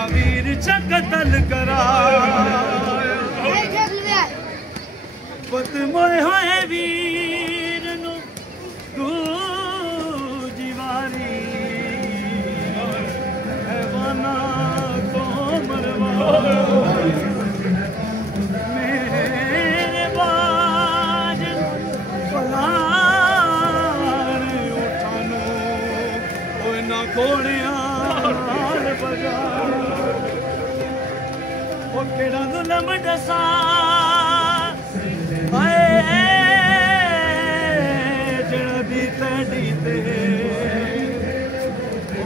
मेरा वीर कतल करा पत मोए होए वीर नु दूजी वारी हैवाना को मरवा मेरे बाज फलार उठानो ओए ना घोड़िया बजा ओ केड़ा जुल्म दसा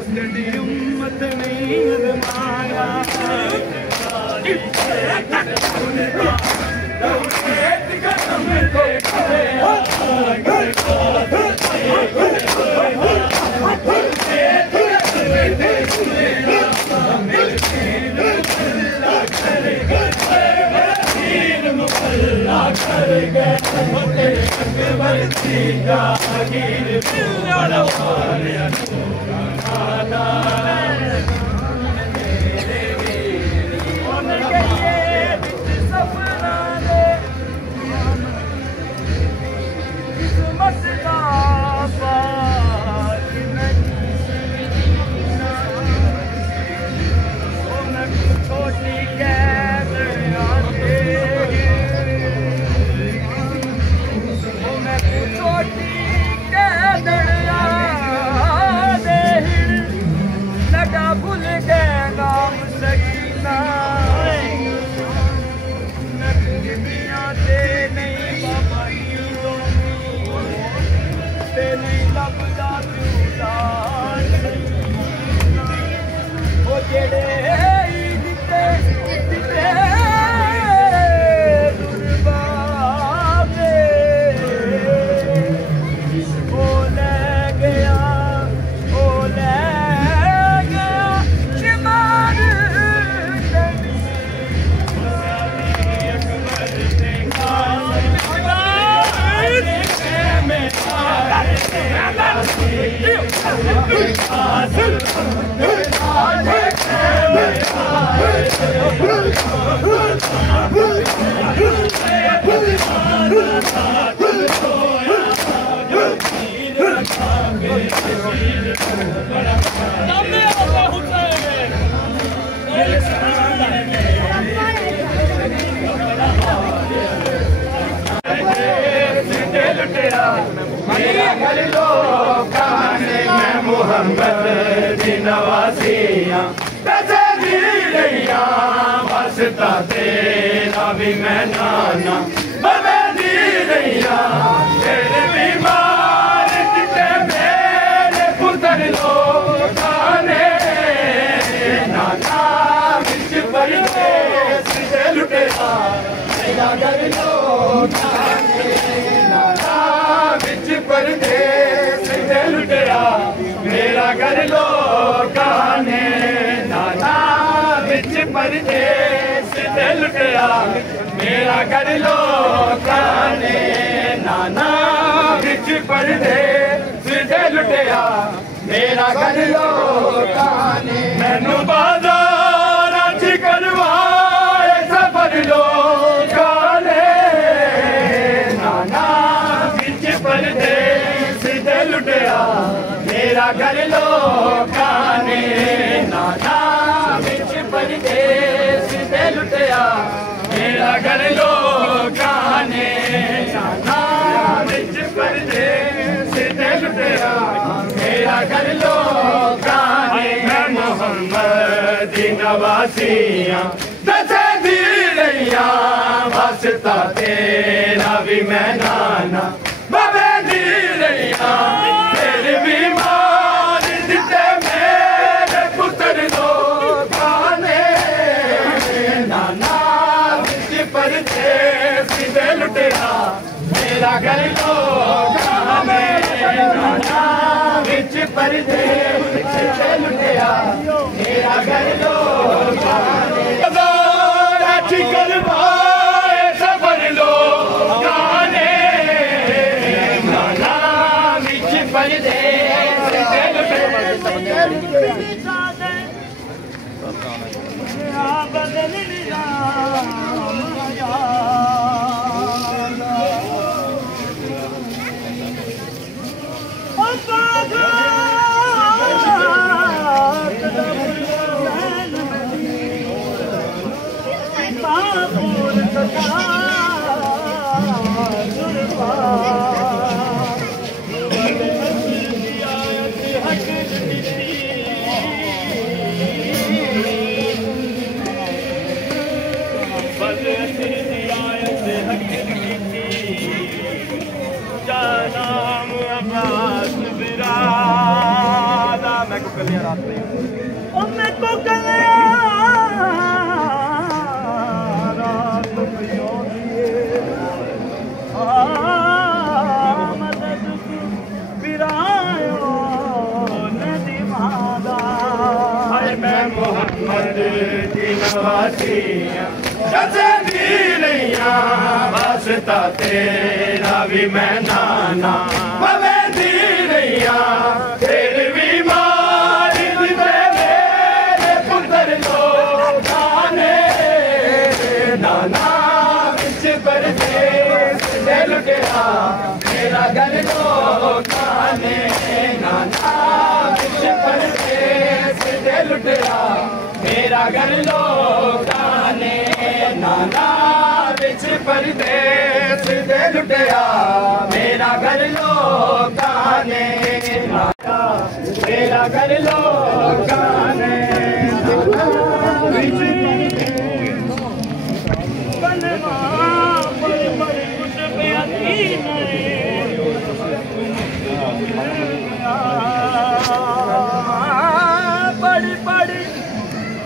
तेरी उम्मत नहीं अजमाया मोहम्मद दी नवाजियां पैसे दी रहियां बसता तेरा भी मैं नाना बबे दी रहियां तेरे बीमार किते मेरे पुत्र लोगाने नाना विच पड़े सिद्धे लुटेरा मेरा घर लोगाने नाना विच पड़े सिद्धे लुटेरा मेरा घर लोगां ने नाना विच परदेस ते लुटिया मेरा घर लोगां ने नाना विच परदेस ते लुटिया मेरा घर लोगां ने मैनू बाज़ार च करवाए सफर लोगां ने नाना विच परदेस ते लुटिया मेरा घर लोगां ने नाना विच परदेस ते लुटिया मेरा घर लोगां ने नाना विच परदेस ते लुटिया मेरा घर लोगां ने मैं मोहम्मद दी नवाजियां दसे दी रहियां वास्ता तेरा भी मैं नाना बाबे दी रहियां तेरे बीमार दिते मेरे पुत्र लोगां ने नाना विच परदेस ते लुटिया मेरा घर लोगां ने नाना विच परदेस ते लुटिया मेरा घर लोगां ने करवाए सफर लोगां ने नाना विच परदेस ते लुटिया मोहम्मद की नवासियाँ जैसे भी नैया वास्ता तेरा भी मैं नाना मवे दी नैया फिर भी मारिद दे मेरे पुत्र लोग गाने नाना बिच पर दे लुटिया मेरा घर लोग गाने नाना बिच पर दे लुटिया मेरा घर लोगाने नाना बिच परदेस दे लुटिया मेरा घर लोगाने नाना मेरा घर लोगाने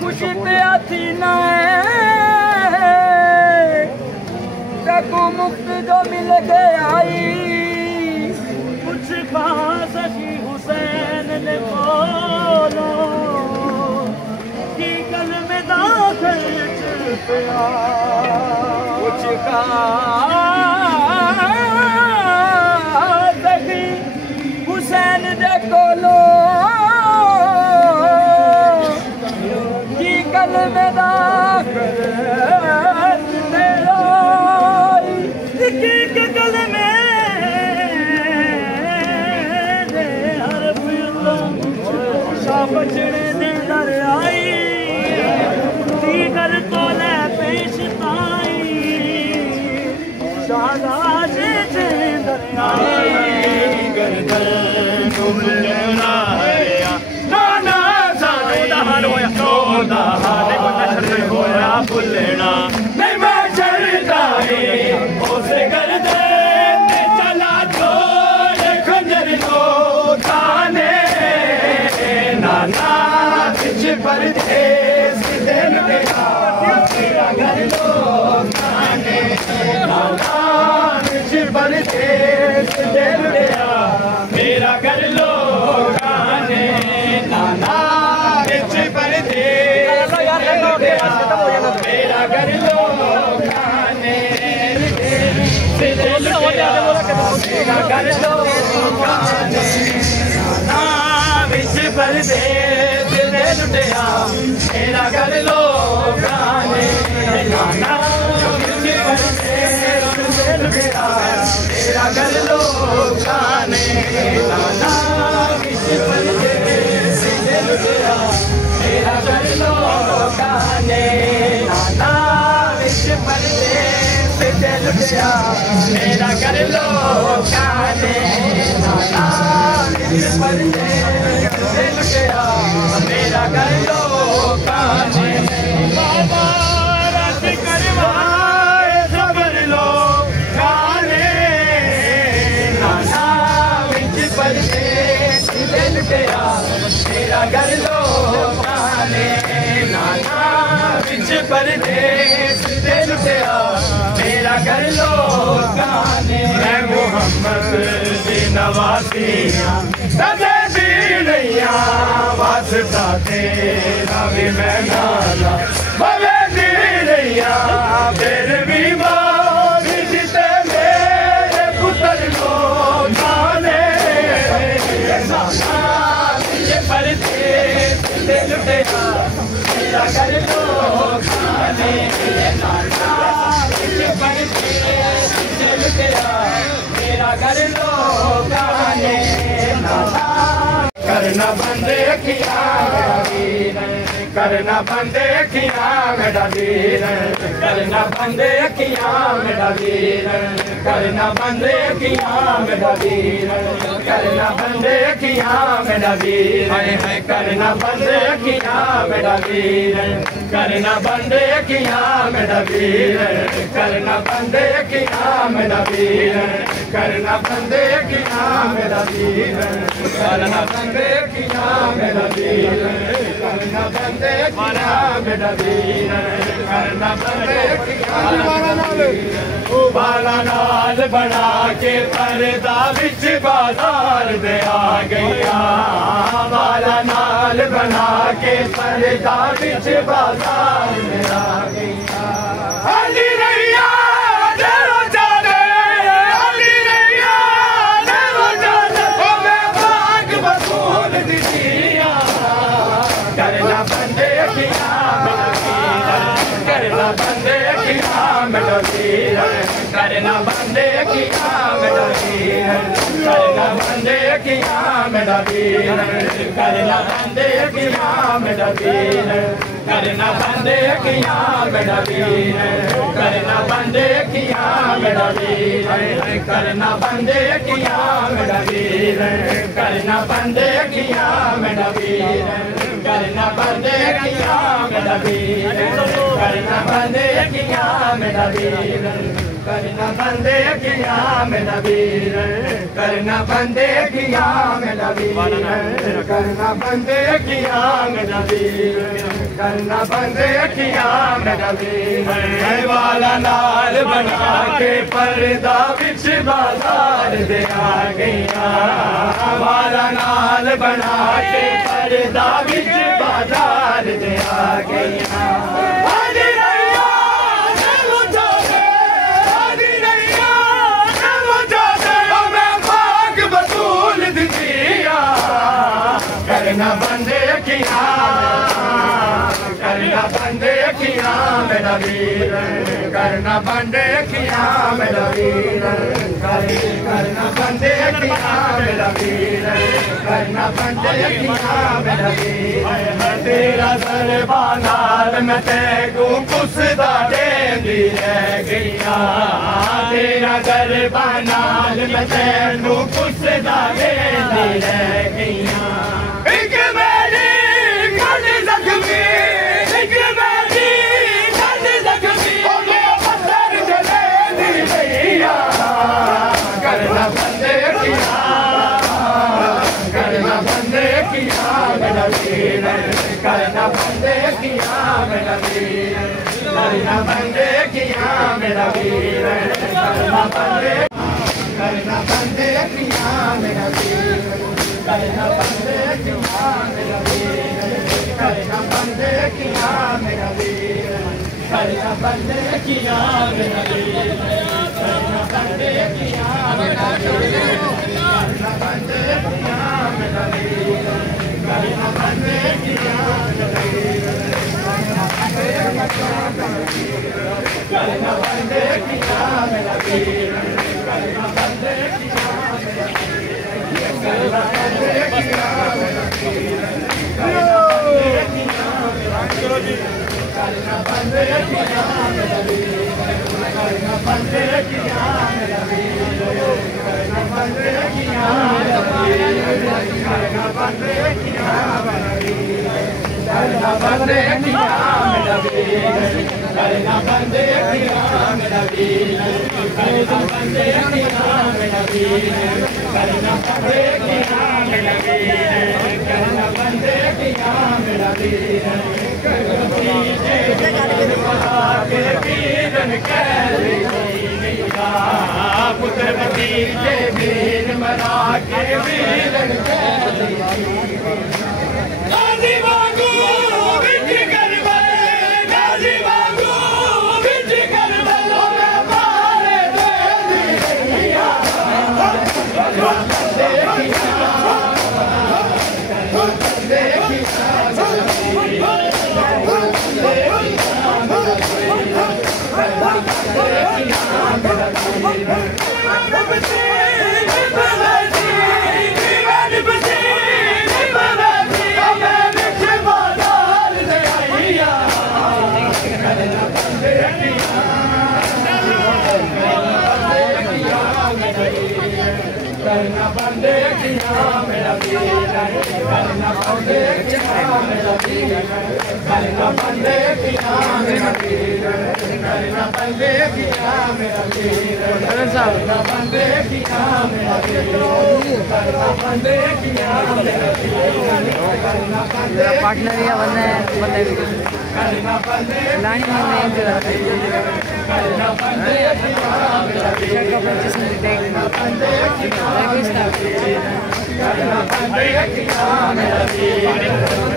कुछ पे थी को मुक्त जो मिल के आई कुछ खास की हुसैन ने बोलो कि कल में दाखिल पिया कुछ खास की हुसैन दे कोलो कि कल में दाखिल बचने दे दर आई दीगर तो ले पेश ताई शादाज से दरियाई गर्दन तुमना नाना सारे दहान होया होया भुलना नहीं मैं चलता उस गर्दन चला छोड़ खंजर लो खाने नाना बिच परदेस दे लुटिया मेरा घर लोगाने नाना बिच परदेस दे लुटिया मेरा घर लोगाने नाना बिच परदेस दे लुटिया मेरा घर लोगाने मेरा घर लोगाने परदेस दे लुटिया मेरा घर लोगाने नाना बिच परदेस दे लुटिया मेरा घर लोगाने नाना बिच परदेस दे लुटिया मेरा घर लोगाने नाना बिच परदेस दे लुटिया मेरा घर लोगाने नाना बिच परदेस मेरा घर लोगाने बाबा रस करवाए सबर लोगाने नाना बिच परदेस दे लुटिया मेरा घर लोगाने नाना बिच परदेस दे लुटिया मेरा घर लोगाने मैं मोहम्मद की नवासियाँ नैया वास्ता तेरा भी मैं नाना मवे दी नैया फिर भी मारिद मेरे पुत्र लोग गाने नाना परदेस दे लुटिया मेरा घर मेरा घर लोकां ने करना बंदे किया करना बंदे किया मेरा वीर करना बंदे किया मेरा वीर करना बंदे किया मेरा वीर करना बंदे किया मेरा वीर करना बंदे किया मेरा वीर करना बंदे किया मेरा वीर करना बंदे किया मेरा वीर करना बंदे किया मेरा वीर करना बंदे किया मेरा वीर करना बंदे किया मेरा वीर करना बंदे किया बाला नाल बना के पर्दा बिच बाजार दे आ गया बाला नाल बना के पर्दा बिच बाजार दे आ गया अली रैया देरो जाने अली रैया देरो जाने ओ मैं भाग बसूल दिया करना बंदे किया करना बंदे किया मेरा वीर करना बंदे किया मेरा वीर करना बंदे किया मेरा वीर करना बंदे किया मेरा वीर करना बंदे किया मेरा वीर करना बंदे किया मेरा वीर करना बंदे किया मेरा वीर करना बंदे किया मेरा वीर करना बंदे किया मेरा वीर करना बंदे किया मेरा वीर करना बंदे किया मेरा वीर करना बंदे किया मेरा वीर करना बंदे किया मेरा वीर करना बंदे किया मेरा वीर वाला नाल बना के पर्दा बिच बाजार दे आ गया वाला नाल बना के पर्दा बिच बाजार दे आ गया करना बंदे किया करना बंदे किया मेरा वीर करना बंदे किया मेरा वीर करना बंदे किया मेरा वीर करना बंदे किया मेरा वीर तेरा सरबानाल मैं तेगू कुसदा देंदी रह गया तेरा सरबानाल मैं तेगू कुसदा देंदी रह गया करना बंदे किया करना बंदे किया मेरा वीर करना बंदे किया मेरा वीर करना बंदे किया मेरा वीर करना बंदे किया मेरा वीर करना बंदे किया मेरा वीर करना बंदे किया मेरा वीर करना बंदे किया मेरा वीर करना बंदे किया मेरा वीर करना बंदे किया मेरा वीर करना बंदे किया मेरा वीर करना बंदे किया मेरा वीर करना बंदे किया करना बंदे किया मेरा वीर चलो जी करना बंदे किया मेरा वीर करना बंदे किया मेरा वीर करना बंदे किया मेरा वीर करना बंदे किया मेरा वीर करना बंदे किया मेरा वीर करना बंदे किया मेरा वीर करना बंदे किया मेरा वीर करना बंदे किया मेरा वीर करना बंदे किया मेरा वीर पुत्र भतीजे वीर मरा के वीरन गाजी वांगू बिच करबल गाजी वांगू बिच करबल मैं मारे दे दिया देखिया बंदे करना बंदे की मेरा वीर करना बंदे की मेरा वीर करना बंदे की मेरा वीर करना बंदे की मेरा वीर करना बंदे पार्टनर या बंदे करना बंदे लाइन में करना बंदे की मेरा वीर करना बंदे की करना बंदे की मेरा वीर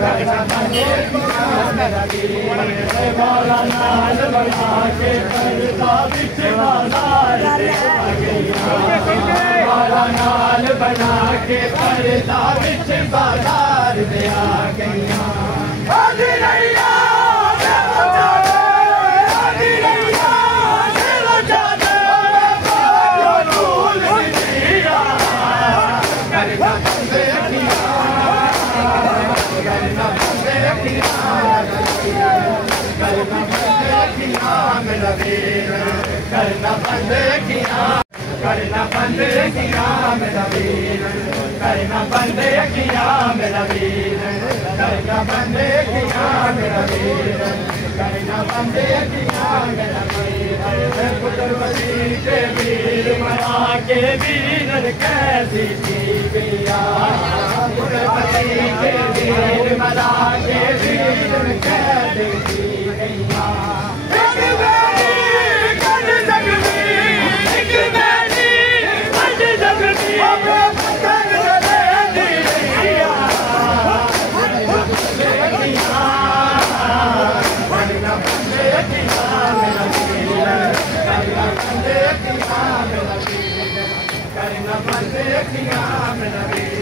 करना बंदे की वाला नाल बना के करता बिच बाजार वाला नाल बना के करता बिच बाजार दे आ गईया आदि नैया करना बंदे की करना बंदे की मेरा वीर करना बंदे की मेरा वीर करना बंदे की मेरा वीर करना बंदे की मेरा वीर पुत्रवती के वीर मना के वीर कैसी थी गैया पुत्रवती के वीर मना के वीर कैसी थी गैया करना बंदे किया मेरा वीर करना बंदे किया मेरा वीर करना बंदे किया मेरा वीर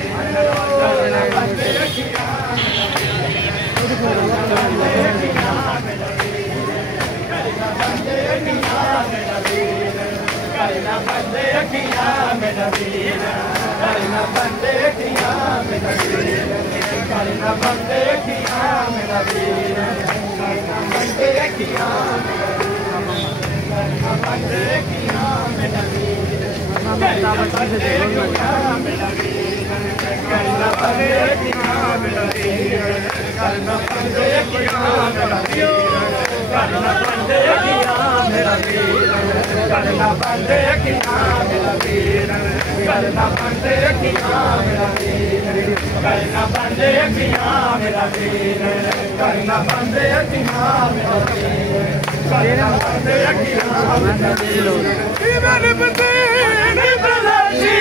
करना बंदे किया करना बंदे किया मेरा वीर करना बंदे किया मेरा वीर करना बंदे किया मेरा वीर करना बंदे किया मेरा वीर करना बंदे किया मेरा वीर करना बंदे किया मेरा वीर करना बंदे किया मेरा वीर करना बंदे किया मेरा वीर करना बंदे किया मेरा वीर करना बंदे किया मेरा वीर जीवन बसे निबलासी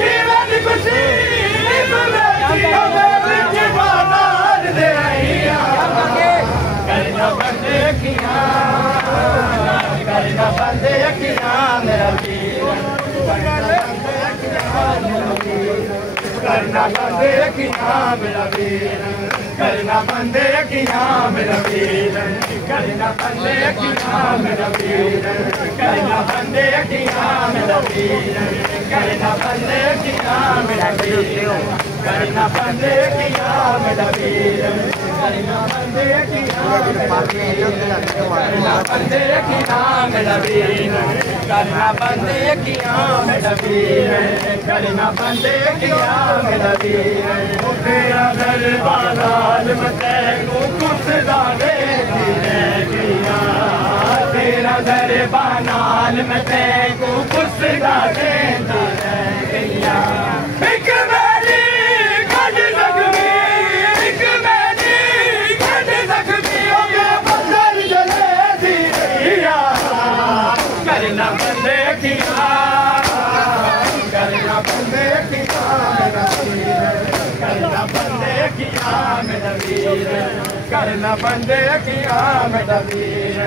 जीवन बसे निबलासी हमें जीवानार दे आईया करना बंदे किया करना बंदे किया मेरा वीर करना बंदे किया मेरा वीर करना बंदे किया मेरा वीर करना बंदे किया मेरा वीर करना बंदे किया मेरा वीर करना बंदे किया मेरा वीर करना बंदे किया मेरा वीर करना बंदे किया करना बंदे किया मेरा वीर करना बंदे किया मेरा वीर करना बंदे किया मेरा वीर तेरा दरबार मते को कुछ दावे किया तेरा दरबार मते को कुछ दावे किया एक मेरी गज जगमी एक मेरी गज जगमी हो गया बंदर जले दिया करना बंदे किया करना बंदे किया मेरा वीर करना बंदे किया मेरा वीर करना बंदे किया मेरा वीर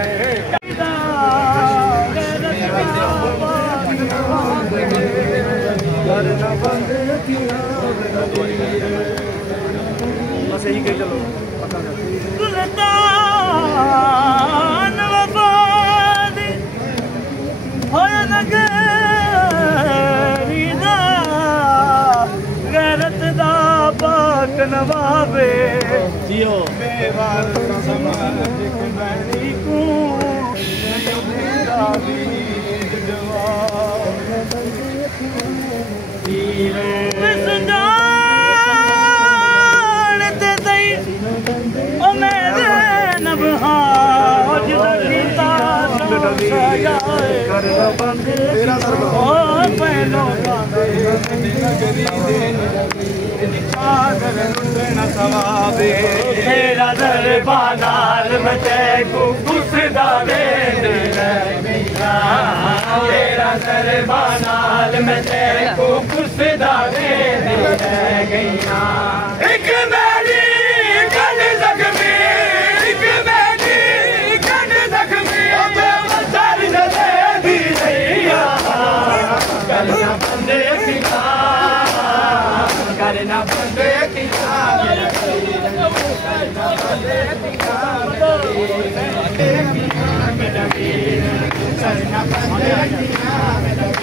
करना बंदे किया मेरा वीर बस यही कह चलो सुल्तान वफादी होया नगरी दा गैरत दा पाक नवाबे जियो बेवार समाज बैठी को न बंदे ओ पहलो बांधे चादर लुटे न सवाबे तेरा दरबार मचे को गुस्सा दे तेरा दरबार मचे को गुस्सा दे गईया एक मेरी गल जख्मी एक मेरी गल जख्मी मसर दे दी रैया करना बंदे की करना बंदे की करना बंदे की मेरा वीर करना बंदे की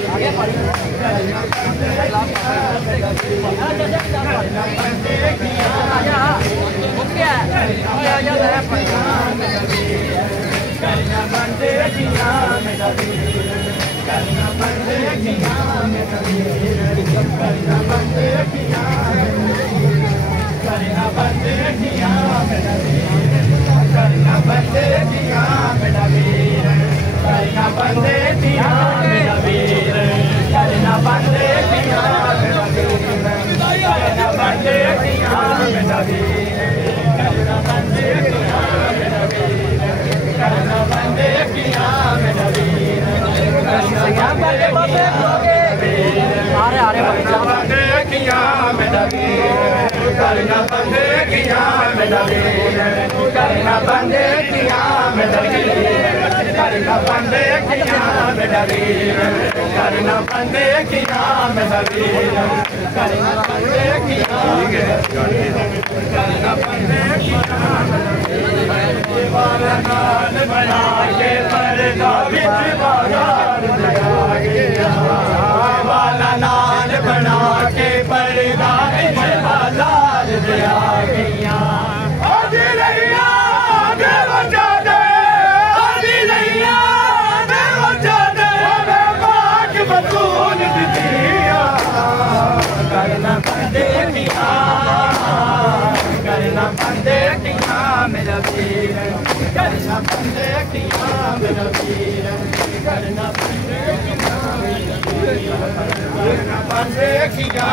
आगे पढ़ करना बंदे की ओके आया मेरा करना बंदे की मेरा वीर करना बंदे की मेरा वीर करना बंदे की करना बंदे की मेरा वीर करना बंदे की मेरा वीर करना बंदे की मेरा वीर करना बंदे की मेरा वीर करना बंदे की मेरा वीर करना बंदे की मेरा वीर करना बंदे की मेरा वीर अरे अरे बंदे किया मेरा वीर करना बंदे किया मेरा वीर करना बंदे किया मेरा वीर करना बंदे किया मेरा वीर करना बंदे किया मेरा वीर करना बंदे किया करना बंदे किया वाला नाल बना के पर्दा बिच बाजार लगा गया वाला नाल बना के पर्दा बिच बाजार लगा गया आदि लैया दे वजा दे आदि लैया दे वजा दे बाग बतूल दिया करना बंदे किया करना बंदे किया मेरा वीर करना बंदे किया मेरा वीर करना बंदे किया मेरा वीर करना बंदे किया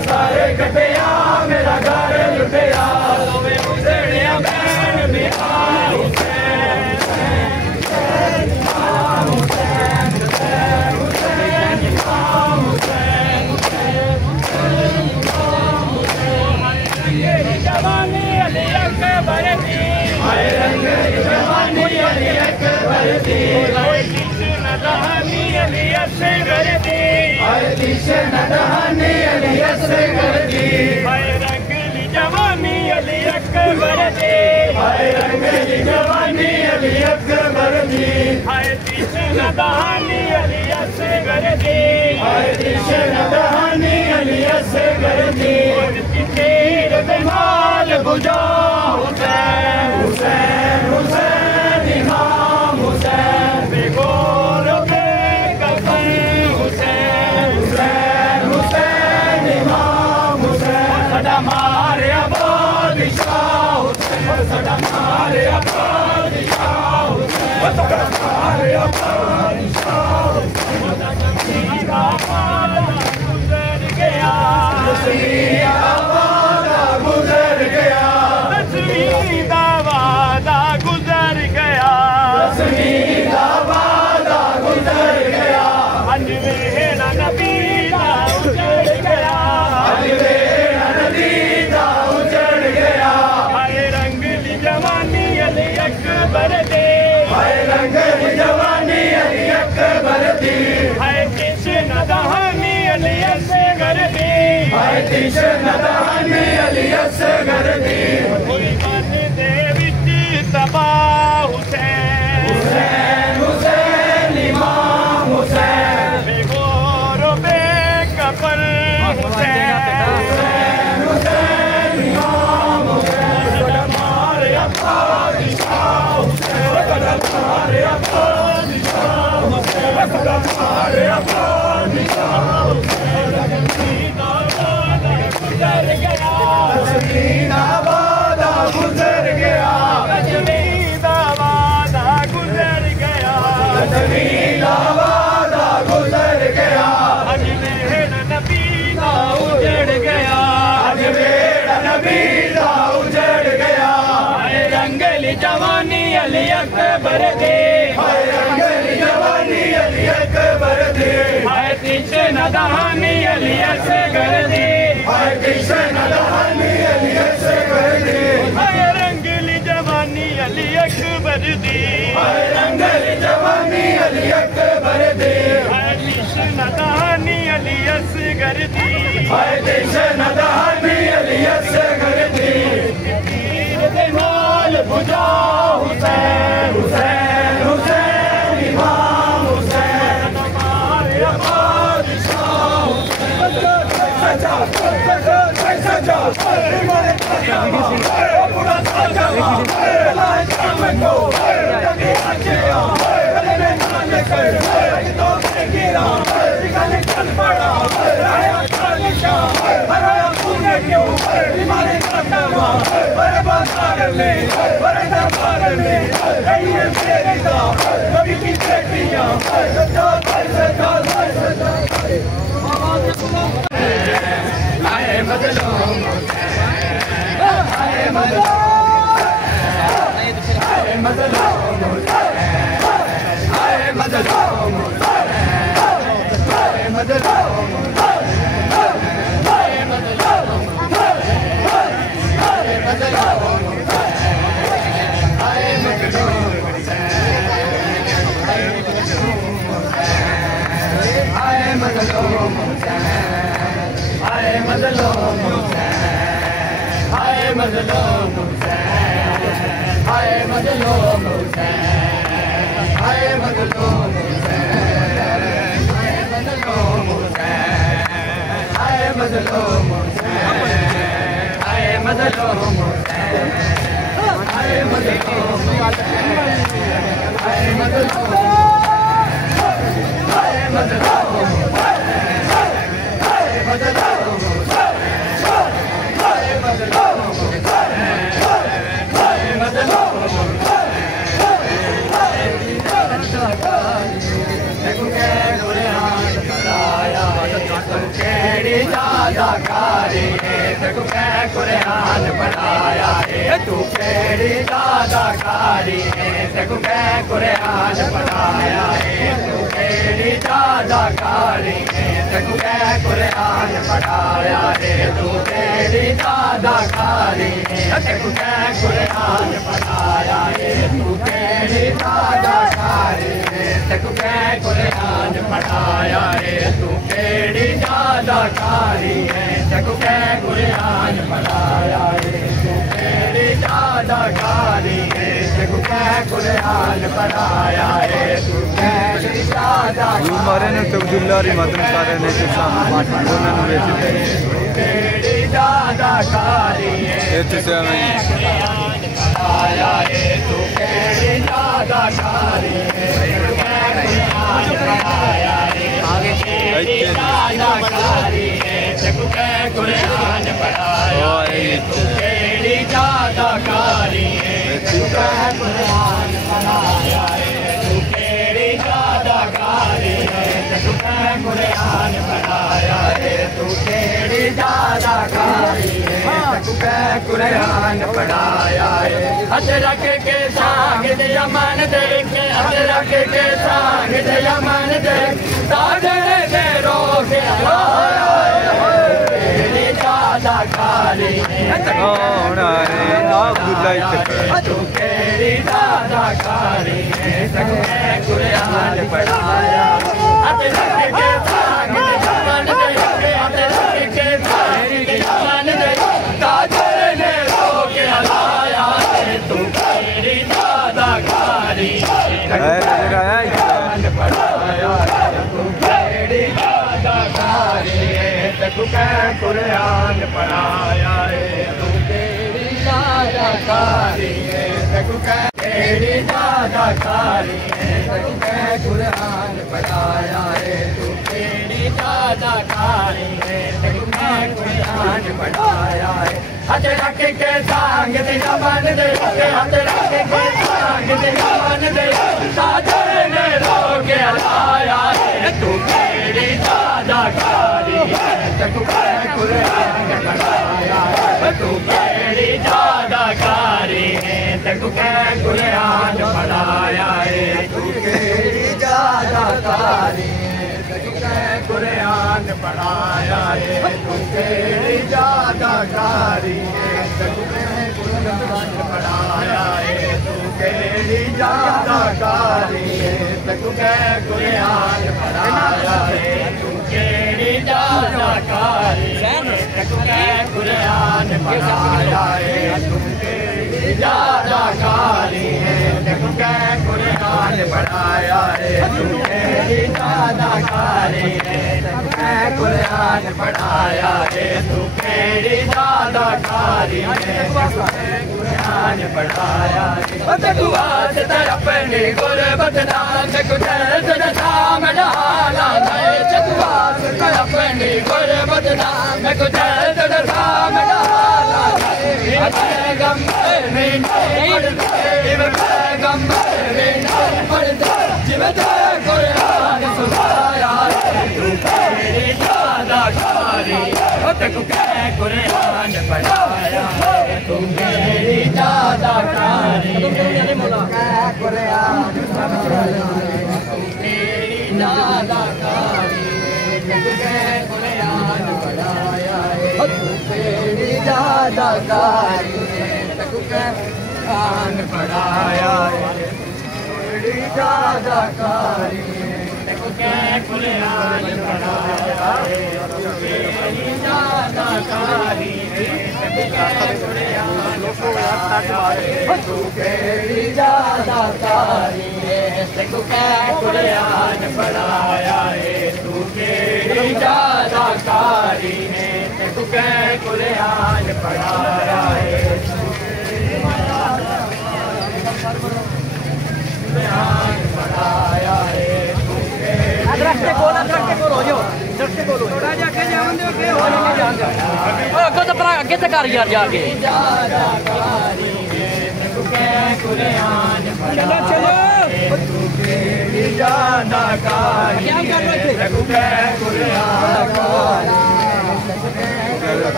सारे कटिया मेरा घर लुटिया दोवे उजड़िया बैन मेरा हुसैन हुसैन हुसैन हुसैन हुसैन जवानी अली अकबर दी हाय रंग जवानी अली अकबर दी हाय किशन दहानी अली असगर दी हाय किशन दहानी अली असगर दी हाय रंगली जवानी अली अकबर दी हाय रंगली जवानी अली अकबर दी हाय किशन दहानी अली असगर दी हाय किशन दहानी अली असगर दी तेर बेमाल बुझा हुसैन हुसैन हुसैन इमाम हुसैन बेगोर बेकफन हुसैन हुसैन हुसैन इमाम हुसैन सदा मारे बादशाह हुसैन सदा मारे बादशाह हुसैन सदा मारे बादशाह गुजर गया गुजर गया रस्मीदा वादा गुजर गया रस्मीदा वादा गुजर गया अनवेरा नबी का उजड़ गया अनवेरा नबी का उजड़ गया हाय रंगली जवानी अली अकबर दे हाय रंगली जवानी अली अकबर दी हाय कृष्ण दहानी अली असगर दी हाय कृष्ण दहानी अली असगर दी कोई मन दे विच तबाह हुसैन हुसैन हुसैन इमाम हुसैन बेगौर बेकफर हुसैन हुसैन हुसैन इमाम हुसैन हमारे बादशाह हुसैन हमारे बादशाह हुसैन हमारे बादशाह हुसैन गुजर गया तजमीदा वादा गुजर गया तजमीदा वादा गुजर गया अजमेर नबी दा उजड़ गया अजमेर नबी दा उजड़ गया हाय रंगली जवानी अली अकबर दे हाय रंगली जवानी अली अकबर दे हाय कृष्ण दहानी अली असगर दे हाय कृष्ण दहानी अली असगर दे हाय रंगली जवानी अली अकबर दे हाय रंगली जवानी अली अकबर दे हाय कृष्ण दहानी अली असगर दे हाय कृष्ण दहानी अली असगर दे तीर दे नाल बुझा हुसैन हुसैन हुसैन इमाम हुसैन हमारे बादशाह हुसैन सजा सजा हमारे पूरा सजा लाए शाम को जगे आशिया गले में नाम कर तो गिरा निकाले चल पड़ा आया निशा हराया तूने क्यों हमारे काटवा बड़े बाजार में बड़े दरबार में ये तेरे का कभी की बेटियां सजा सजा सजा आए मजलूम आए मजलूम आए मजलूम आए मजलूम आए मजलूम आए मजलूम आए मजलूम आए मजलूम आए मजलूम आए मजलूम आए मजलूम आए मजलूम आए मजलूम आए मजलूम आए मजलूम आए मजलूम आए मजलूम आए मजलूम कुरान पढ़ाया है तू केड़ी दादा कारी है कुरान पढ़ाया है तू केड़ी दादा कारी है कुरान पढ़ाया है तू केड़ी दादा कारी है कुरान पढ़ाया है तू केड़ी दादा कारी है कुरान पढ़ाया है तू केड़ी दादा कारी है कुरान पढ़ाया है तू केड़ी दादा कारी है कुरान पढ़ाया है तू केड़ी दादा मारे तब्दुल्लारी मातम सारे ने उन्होंने बेचे केड़ी दादा कारी है कुरान पढ़ाया है तू केड़ी दादा कारी है कुरान पढ़ाया है आगे केड़ी दादा कारी है कुरान पढ़ाया है तू केड़ी दादा कारी है कुरान पढ़ाया है तू केड़ी दादा कारी है कुरान पढ़ाया है तू केड़ी दादा कारी है कुरान पढ़ाया है अदरक के संग यमन देख अदरक के संग यमन देख साजन दे रोक दादा कारी है अब्दुल्ला तू केड़ी दादाकारी है तक कुरान पढ़ाया हाथ रख के सांग दे जवान दे हाथ रख के सांग दे जवान दे ताजर ने रोके हलाया तू केड़ी दादाकारी कुरान पढ़ाया तू केड़ी दादाकारी है तक कुरान पढ़ाया तू केड़ी दादाकारी है तक केड़ी दादाकारी है तक कुरान पढ़ाया तू केड़ी दादाकारी है तक कुरान पढ़ाया हाथ रख के सांग दे जवान दे हाथ रख के सांग दे जवान दे ताजर ने रोके हलाया तू केड़ी दादाकारी है तक कुरान पढ़ाया तू केड़ी दादाकारी है तक कुरान पढ़ाया तू केड़ी दादाकारी है तक कुरान पढ़ाया तू केड़ी दादाकारी है तक कुरान पढ़ाया तू केड़ी दादाकारी है तक कुरान पढ़ाया तू केड़ी दादाकारी है तक कुरान पढ़ाया तू केड़ी दादाकारी है तक कुरान पढ़ाया तू केड़ी दादाकारी है तक कुरान पढ़ाया तू केड़ी दादाकारी है कुरान पढ़ाया तकुआत तरपनी गुरबत नाम कुदरत नाम डाला तकुआत तरपनी गुरबत नाम कुदरत नाम डाला पैगंबर में पैगंबर में पढ़ते जिवें कुरान सुनाया तू केड़ी दादाकारी तक कुरान पढ़ाया तू केड़ी दादाकारी कुरान पढ़ाया तू केड़ी दादाकारी तक कुरान पढ़ाया तू केड़ी दादाकारी तक कुरान पढ़ाया केड़ी दादाकारी तक कुरान पढ़ाया केड़ी दादाकारी तक कुरान पढ़ाया तू केड़ी दादाकारी तक कुरान पढ़ाया तू केड़ी दादाकारी तक कुरान पढ़ाया अगे तो कर यार जाके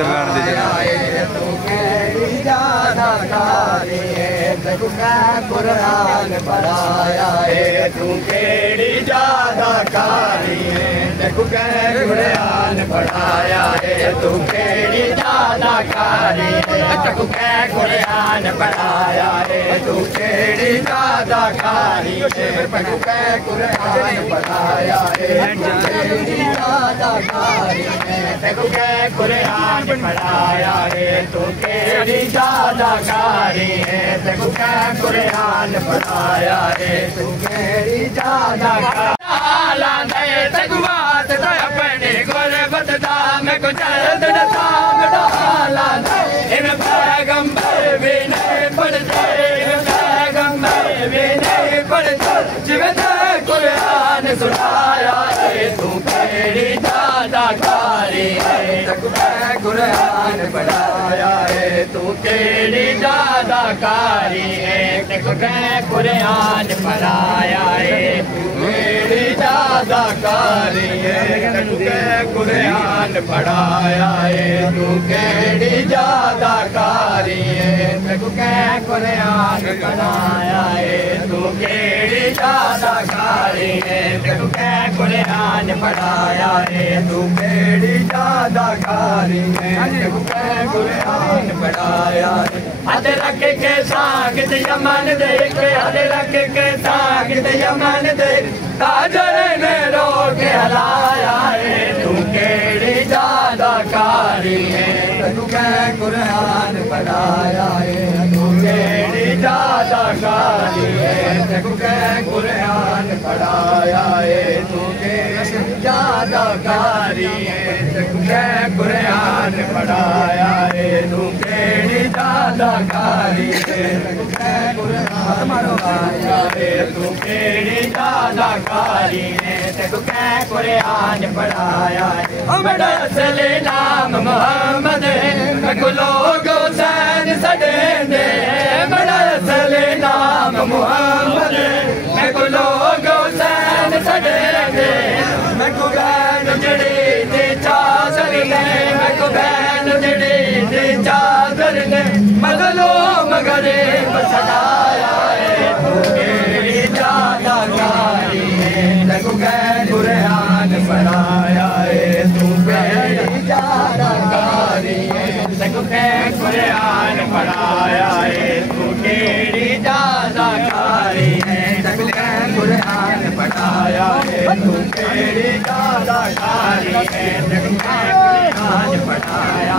चलान दे कुरान पढ़ाया तू केड़ी दादाकारी तक कुरान पढ़ाया तू केड़ी दादाकारी तक कुरान पढ़ाया तू केड़ी दादाकारी तक कुरान पढ़ाया केड़ी दादाकारी तक कुरान पढ़ाया तू केड़ी दादाकारी तक कुरान पढ़ाया तू केड़ी दादाकारी तकुआत अपने गुरबत दाम को जल्द नाम डाला इन पैगंबर भी नहीं पढ़ते पैगंबर भी नहीं पढ़ते जिवें कुरान सुनाया तू केड़ी दादाकारी तक कुरान पढ़ाया तू केड़ी दादाकारी तक कुरान पढ़ाया तू केड़ी दादाकारी तक कुरान पढ़ाया तू केड़ी दादाकारी तक कुरान पढ़ाया तू केड़ी दादाकारी तक कुरान पढ़ाया तू केड़ी यादगारी है कुरान पढ़ाया हाथ रख के सागिद यमन देख हाथ रख के सागिद यमन देख ताजर ने रोक हलाया है तू केड़ी यादगारी है कुरान पढ़ाया है तू केड़ी यादगारी है कुरान पढ़ाया है तू केड़ी यादगारी है कुरान पढ़ाया है तू केड़ी यादगारी है कुरान पढ़ाया है तू केड़ी यादगारी है कुरान पढ़ाया है मेरा असली नाम मोहम्मद है लोग हुसैन सदेंदे मेरा असली नाम मोहम्मद है लोग हुसैन सदेंदे मैं को बहन जड़ी दी चादर ने मैं को बहन जड़ी दी चादर ने मजलूम गरीब सदाया है तू केड़ी यादगारी है कुरान पढ़ाया है तू केड़ी यादगारी है कुरान पढ़ाया है तू केड़ी यादगारी है कुरान पढ़ाया है तू केड़ी यादगारी है कुरान पढ़ाया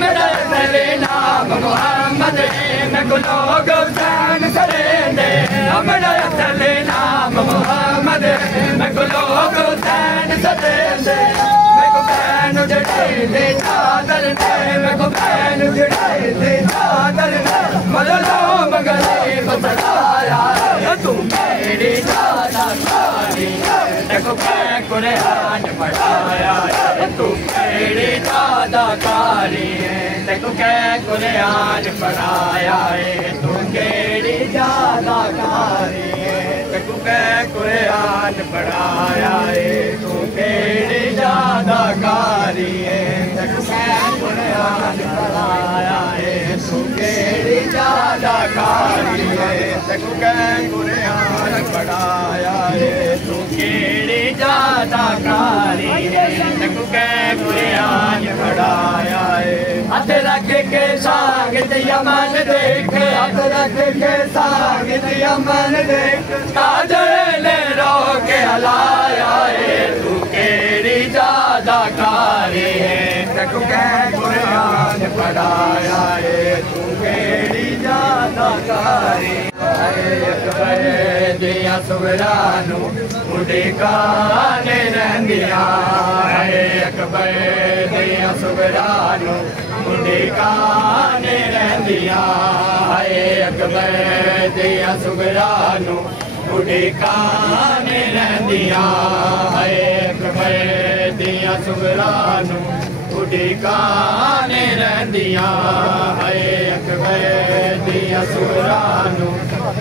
मेरा असली नाम मोहम्मद है मैं लोग हुसैन सरेंदे मेरा असली नाम मोहम्मद है मैं लोग हुसैन सरेंदे मैं को बहन जड़ी दे चादर ने मैं को बहन जड़ी दे चादर ने मजलूम गरीब सदाया तू मेरी यादगारी है कुरान पढ़ाया है तू मेरी यादगारी है कुरान पढ़ाया है तू केड़ी यादगारी है कुरान पढ़ाया है तू केड़ी यादगारी है कुरान पढ़ाया है तू केड़ी यादगारी है कुरान पढ़ाया है तू केड़ी यादगारी है कुरान पढ़ाया है हाथ रख के सागिद यमन देख हाथ रख के सागिद यमन देख ताजर ने रोक हलाया है तू केड़ी यादगारी है कुरान पढ़ाया है तू केड़ी यादगारी दिया सुगरानू उड़े गाने रहंदिया अकबर दिया सुगरानू उड़े गाने रहंदिया अकबर दिया सुगरानू उड़े गाने रहंदिया अकबर दिया सुगरानू उड़े गाने रहंदिया अकबर दिया सुगरानू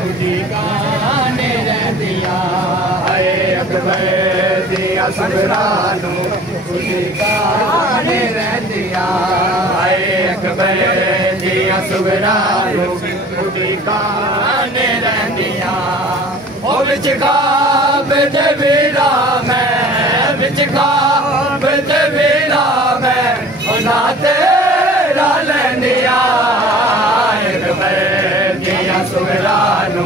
उड़ी गाने रहंदिया अकबर दिया सुगरानू उड़ी गाने रहंदिया अकबर दिया सुगरानू उड़ी गाने रहंदिया ओ विच खाब ते वीरा मैं विच खाब ते वीरा मैं ओ ना तेरा लैंदिया अकबर दिया सुगरानू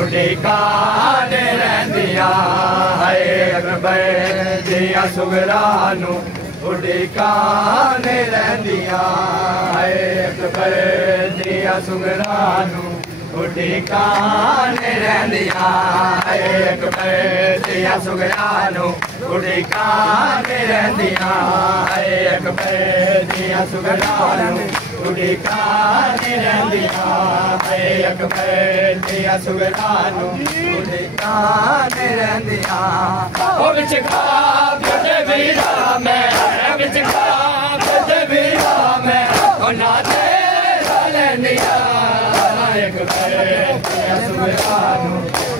उड़ी गाने रहंदिया अकबर दिया सुगरानू उड़ी गाने रहंदिया अकबर दिया सुगरानू उड़ी गाने रहंदिया अकबर दिया सुगरानू उड़ी गाने रहंदिया अकबर दिया सुगरानू उड़ी गाने रहंदिया अकबर दिया सुगरानू उड़ी गाने रहंदिया ओ विच खाब ते वीरा मैं विच खाब ते वीरा मैं ओ ना तेरा लैंदिया अकबर दिया सुगरानू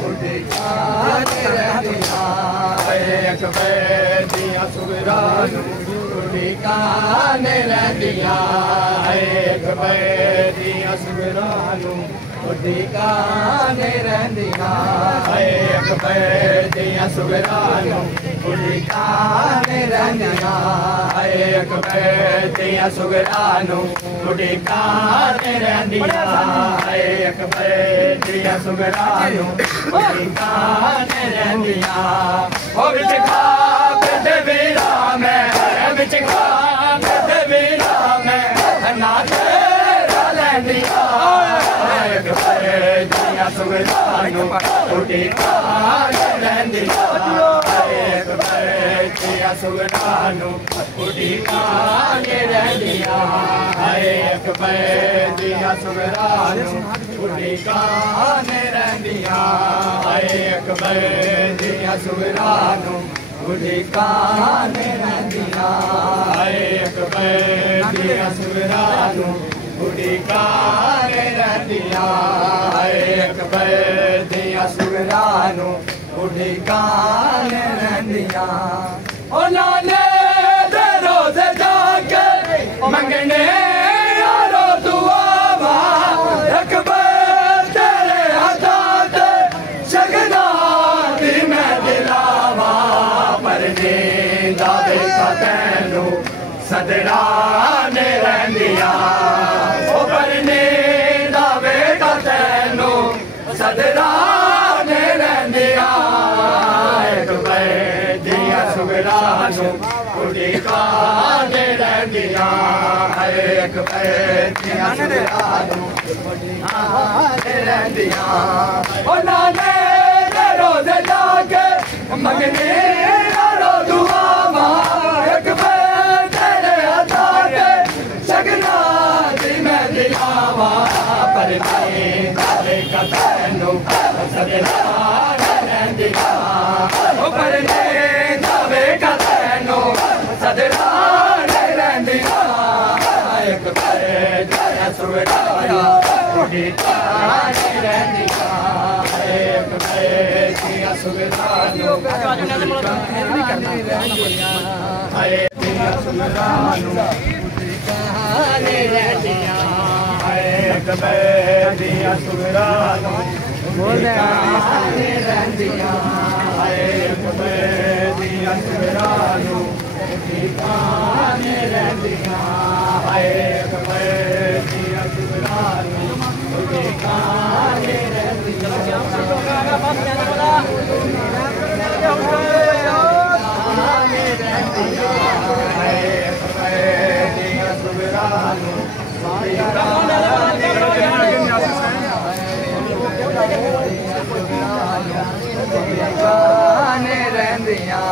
उड़ी गाने रहंदिया अकबर दिया सुगरानू उड़ी गाने रहंदिया अकबर दिया सुगरानू उड़ी गाने रहंदिया अकबर दिया सुगरानू उड़ीकाने रहंदियां एक बैठियां सुगरानू उड़ीकाने रहंदियां एक बैठियां सुगरानू उड़ीकाने रहंदियां ओ विच खाब दे वीरा मैं विच खाब दे वीरा मैं नाच लैंदियां एक बैठियां सुगरानू उड़ीकाने रहंदियां एक बैठियां सुगरानू उड़ीकाने रहंदियां एक बैठियां सुगरानू उड़ीकाने रहंदियां एक बैठियां सुगरानू उड़ीकाने रहंदियां एक बैठियां सुगरानू उड़ीकाने रहंदियां एक बैठियां सुगरानू उड़ीकाने रहंदियां ओ नाने दे रोज़ जाके मंगने यारो दुआवा अकबर तेरे हथात शगना दी मैं दिलावा पर नींदा देखा तैनू सदराने रहंदियां ओ पर नींदा देखा तैनू सदराने रहंदियां एक बैठियां सुगरानू उड़ीकाने रहंदियां एक बैठियां सुगरानू उड़ीकाने रहंदियां ओ नाने दे रोज़ जाके मंगने यारो दुआवा अकबर तेरे हथात शगना दी मैं दिलावा पर नींदा देखा तैनू सदराने रहंदियां ओ पर नींदा देखा तैनू सदराने रहंदियां एक बैठियां सुगरानू उड़ीकाने रहंदियां एक बैठियां सुगरानू उड़ीकाने रहंदियां बैठियां सुगरानू उड़ीकाने रहंदियां एक बैठियां सुगरानू उड़ीकाने रहंदियां एक बैठियां सुगरानू उड़ीकाने रहंदियां एक बैठियां सुगरानू उड़ीकाने रहंदियां उड़ीकाने रहंदियां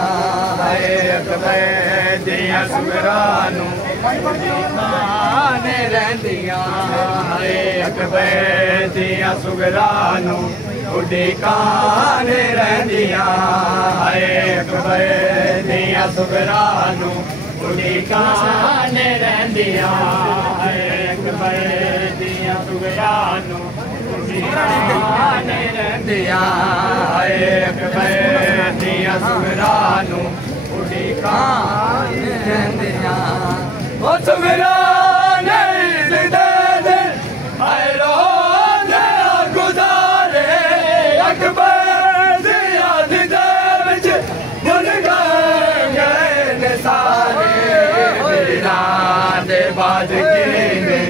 एक बैठियां सुगरानू उड़ीकाने रहंदियां एक बैठियां सुगरानू उड़ीकाने रहंदियां एक बैठियां सुगरानू उड़ीकाने रहंदियां एक बैठियां सुगरानू उड़ीकाने रहंदियां एक बैठियां सुगरानू उड़ीकाने रहंदियां ओ सुगराने दे दे हाय रोज़ गुज़ारे अकबर दी याद दे विच भुल गए सारे वीरां दे बाज कीने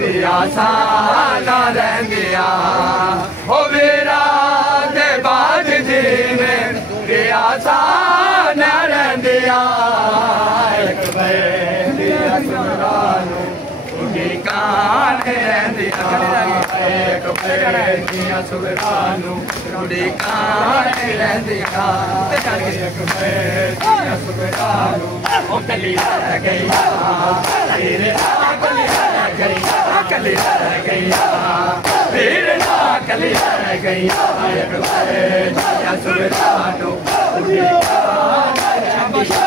दिया साना रहंदियां ओ वीरां दे बाज कीने दिया साना रहंदियां एक बैठियां सुगरानू उड़ीकाने रहंदियां एक बैठियां सुगरानू उड़ीकाने रहंदियां एक बैठियां सुगरानू ओ कली रह गईया तेरे कली रह गईया कली रह गईया तेरे ना कली रह गईया एक बैठियां सुगरानू उड़ीकाने रहंदियां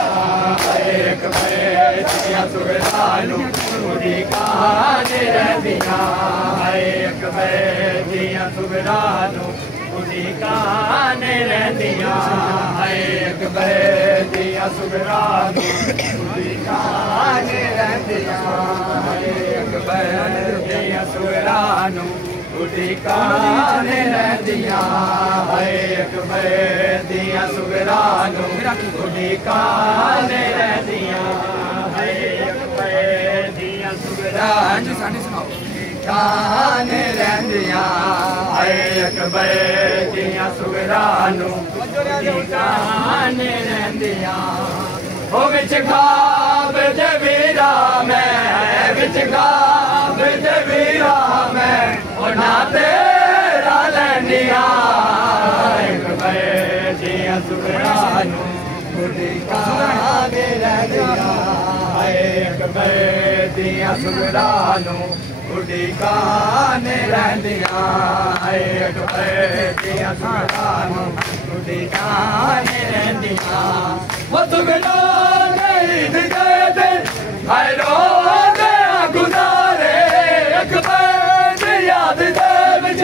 एक बैठियां सुगरानू उड़ीकाने रहंदियां एक बैठियां सुगरानू उड़ीकाने रहंदियां एक बैठियां सुगरानू उड़ीकाने रहंदियां एक बैठियां सुगरानू उड़ीकाने रहंदियां है अकबर दियां सुगरानू उड़ीकाने रहंदियां है अकबर दियां सुगरानू उड़ीकाने रहंदियां है अकबर दियां सुगरानू उड़ीकाने रहंदियां ओ विच ख्वाब दे वीरा मैं विच ख्वाब दे वीरा मैं ना तेरा लैनिया अकबर दियां सुगरानू उड़ीकाने रहंदियां अकबर दियां सुगरानू उड़ीकाने रहंदियां अकबर दियां सुगरानू उड़ीकाने रहंदियां वो सुगराने ईद दे दिन हाय रोंदे गुज़ारे अकबर याद दे विच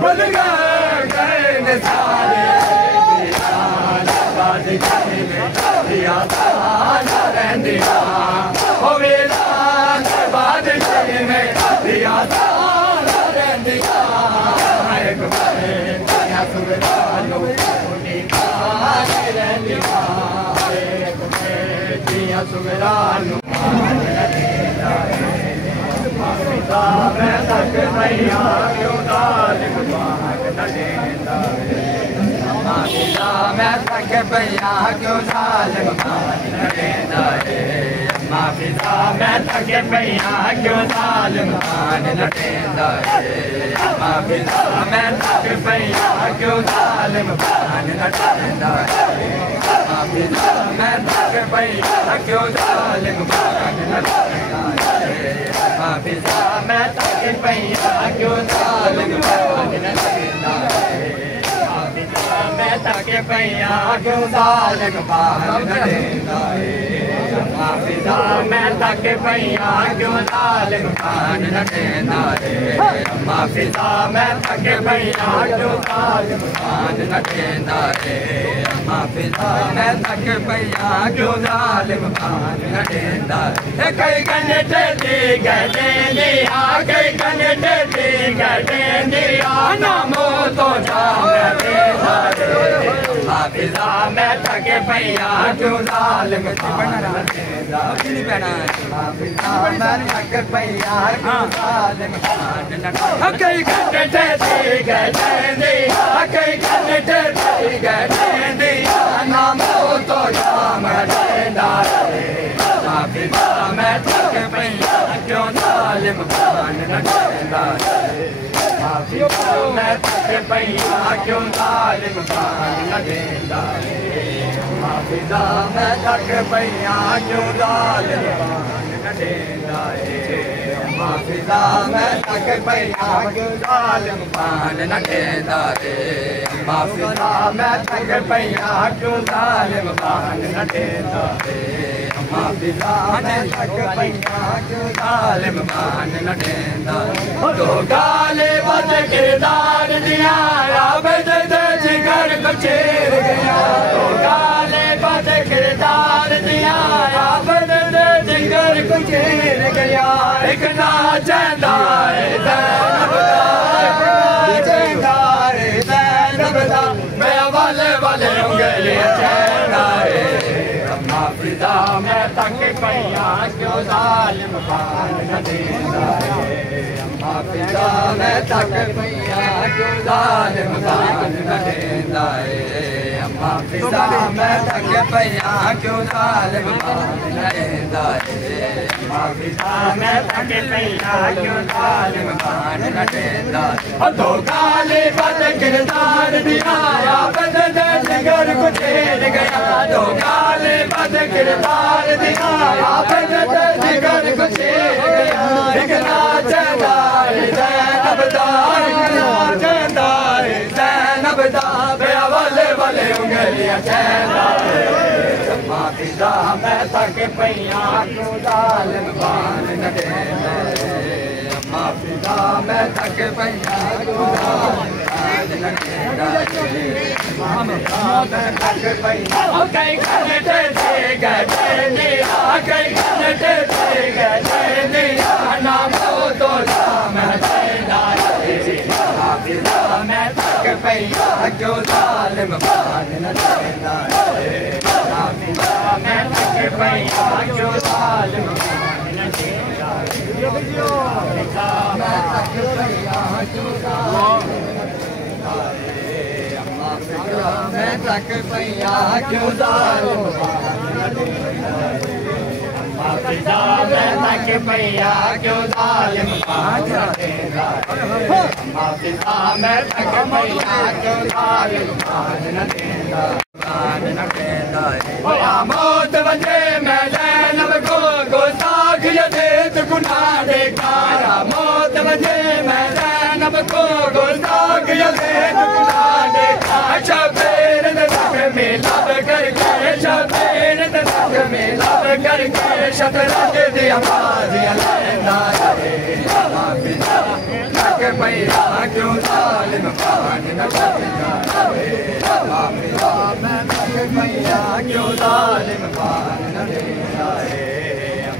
भुल गए सारे बाद याद रहंदियां ओ मेरा बाद में याद रहंदियां अकबर दियां सुगरानू उड़ीकाने रहंदियां अकबर दियां सुगरानू मैं तक मैया क्यों जालिम बाग न देंदा मैं तक मैया क्यों जालिम बाग न देंदा माफिजा मैं तक मैया क्यों जालिम बाग न देंदा माफिजा मैं तक मैया क्यों जालिम बाग न देंदा माफिजा मैं तक मैया क्यों जालिम बाग न देंदा हाफिज़ा मैं तक पैया क्यों जालिम बाग न देंदा हाफिज़ा मैं तक पैया क्यों जालिम बाग न देंदा हाफिज़ा मैं तक पैया क्यों जालिम बाग न देंदा हाफिज़ा मैं तक पैया क्यों जालिम बाग न देंदा हाफिज़ा मैं तक पैया क्यों जालिम बाग न देंदा कई कने टेढ़ी गलेंदिया कई कने टेढ़ी गलेंदिया नामो तो जाम देदा हाफिज़ा मैं तक पैया क्यों जालिम बाग न देंदा हाफिज़ा मैं तक पैया क्यों जालिम बाग न देंदा कई कने टेढ़ी गलेंदिया कई कने टेढ़ी गलेंदिया नामो तो जाम देदा हाफिज़ा मैं तक पैया क्यों जालिम बाग न देंदा हाफिज़ा मैं तक पैया क्यों जालिम बाग न देंदा हाफिज़ा मैं तक पैया क्यों जालिम बाग न देंदा हाफिज़ा मैं तक पैया क्यों जालिम बाग न देंदा हाफिज़ा मैं तक पैया क्यों जालिम बाग न देंदा हाफिज़ा मैं तक पैया क्यों जालिम बाग न देंदा तो गाले बद किरदार दिया आबद दे जिगर को चीर गया तो गाले बद किरदार दिया आबद दे जिगर को चीर गया एक ना चंदा मैं वाले वाले उंगलियां चंदा हाफिज़ा मैं तक पैया क्यों जालिम बाग न देंदा हाफिज़ा मैं तक पैया क्यों जालिम बाग न देंदा हाफिज़ा मैं तक पैया क्यों जालिम बाग न देंदा हाफिज़ा मैं तक पैया क्यों जालिम बाग न देंदा तो गाले बद किरदार दिया बद दे जिगर को चीर गया तो गाले बद किरदार दिया बद दे जिगर को चीर गया एक ना चंदा ज़ैनब दा ज़ैनब दा वाले वाले उंगलियां चंदा हाफिज़ा मैं तक पैया क्यों जालिम बाग न देंदा हाफिज़ा मैं तक पैया क्यों जालिम बाग न देंदा मैं तक पैया कई कने टेढ़ी गलेंदिया कई कने टेढ़ी गलेंदिया नामो तो जाम देंदा मैं थक पैया क्यों जालिम मान न देंदा हाफिजा मैं थक पैया क्यों जालिम मान न देंदा हाफिजा मैं थक पैया क्यों मैं थक पैया क्यों जालिम हाफिजा मैं थक पैया क्यों जालिम मान न देंदा हाफिजा मैं थक पैया क्यों जालिम मान न देंदा मौत वजे मैं ज़ैनब को गुस्ताख यज़ीद गुनाह दे कारा मौत वजे मैं ज़ैनब को गुस्ताख यज़ीद गुनाह दे शबीर तक में लब करके शबीर तक में लब करके शतरंज दी आवाज़ियां लेंदा हाफिजा थक पैया क्यों जालिम मान न देंदा हाफिजा मैं थक पैया क्यों जालिम मान न देंदा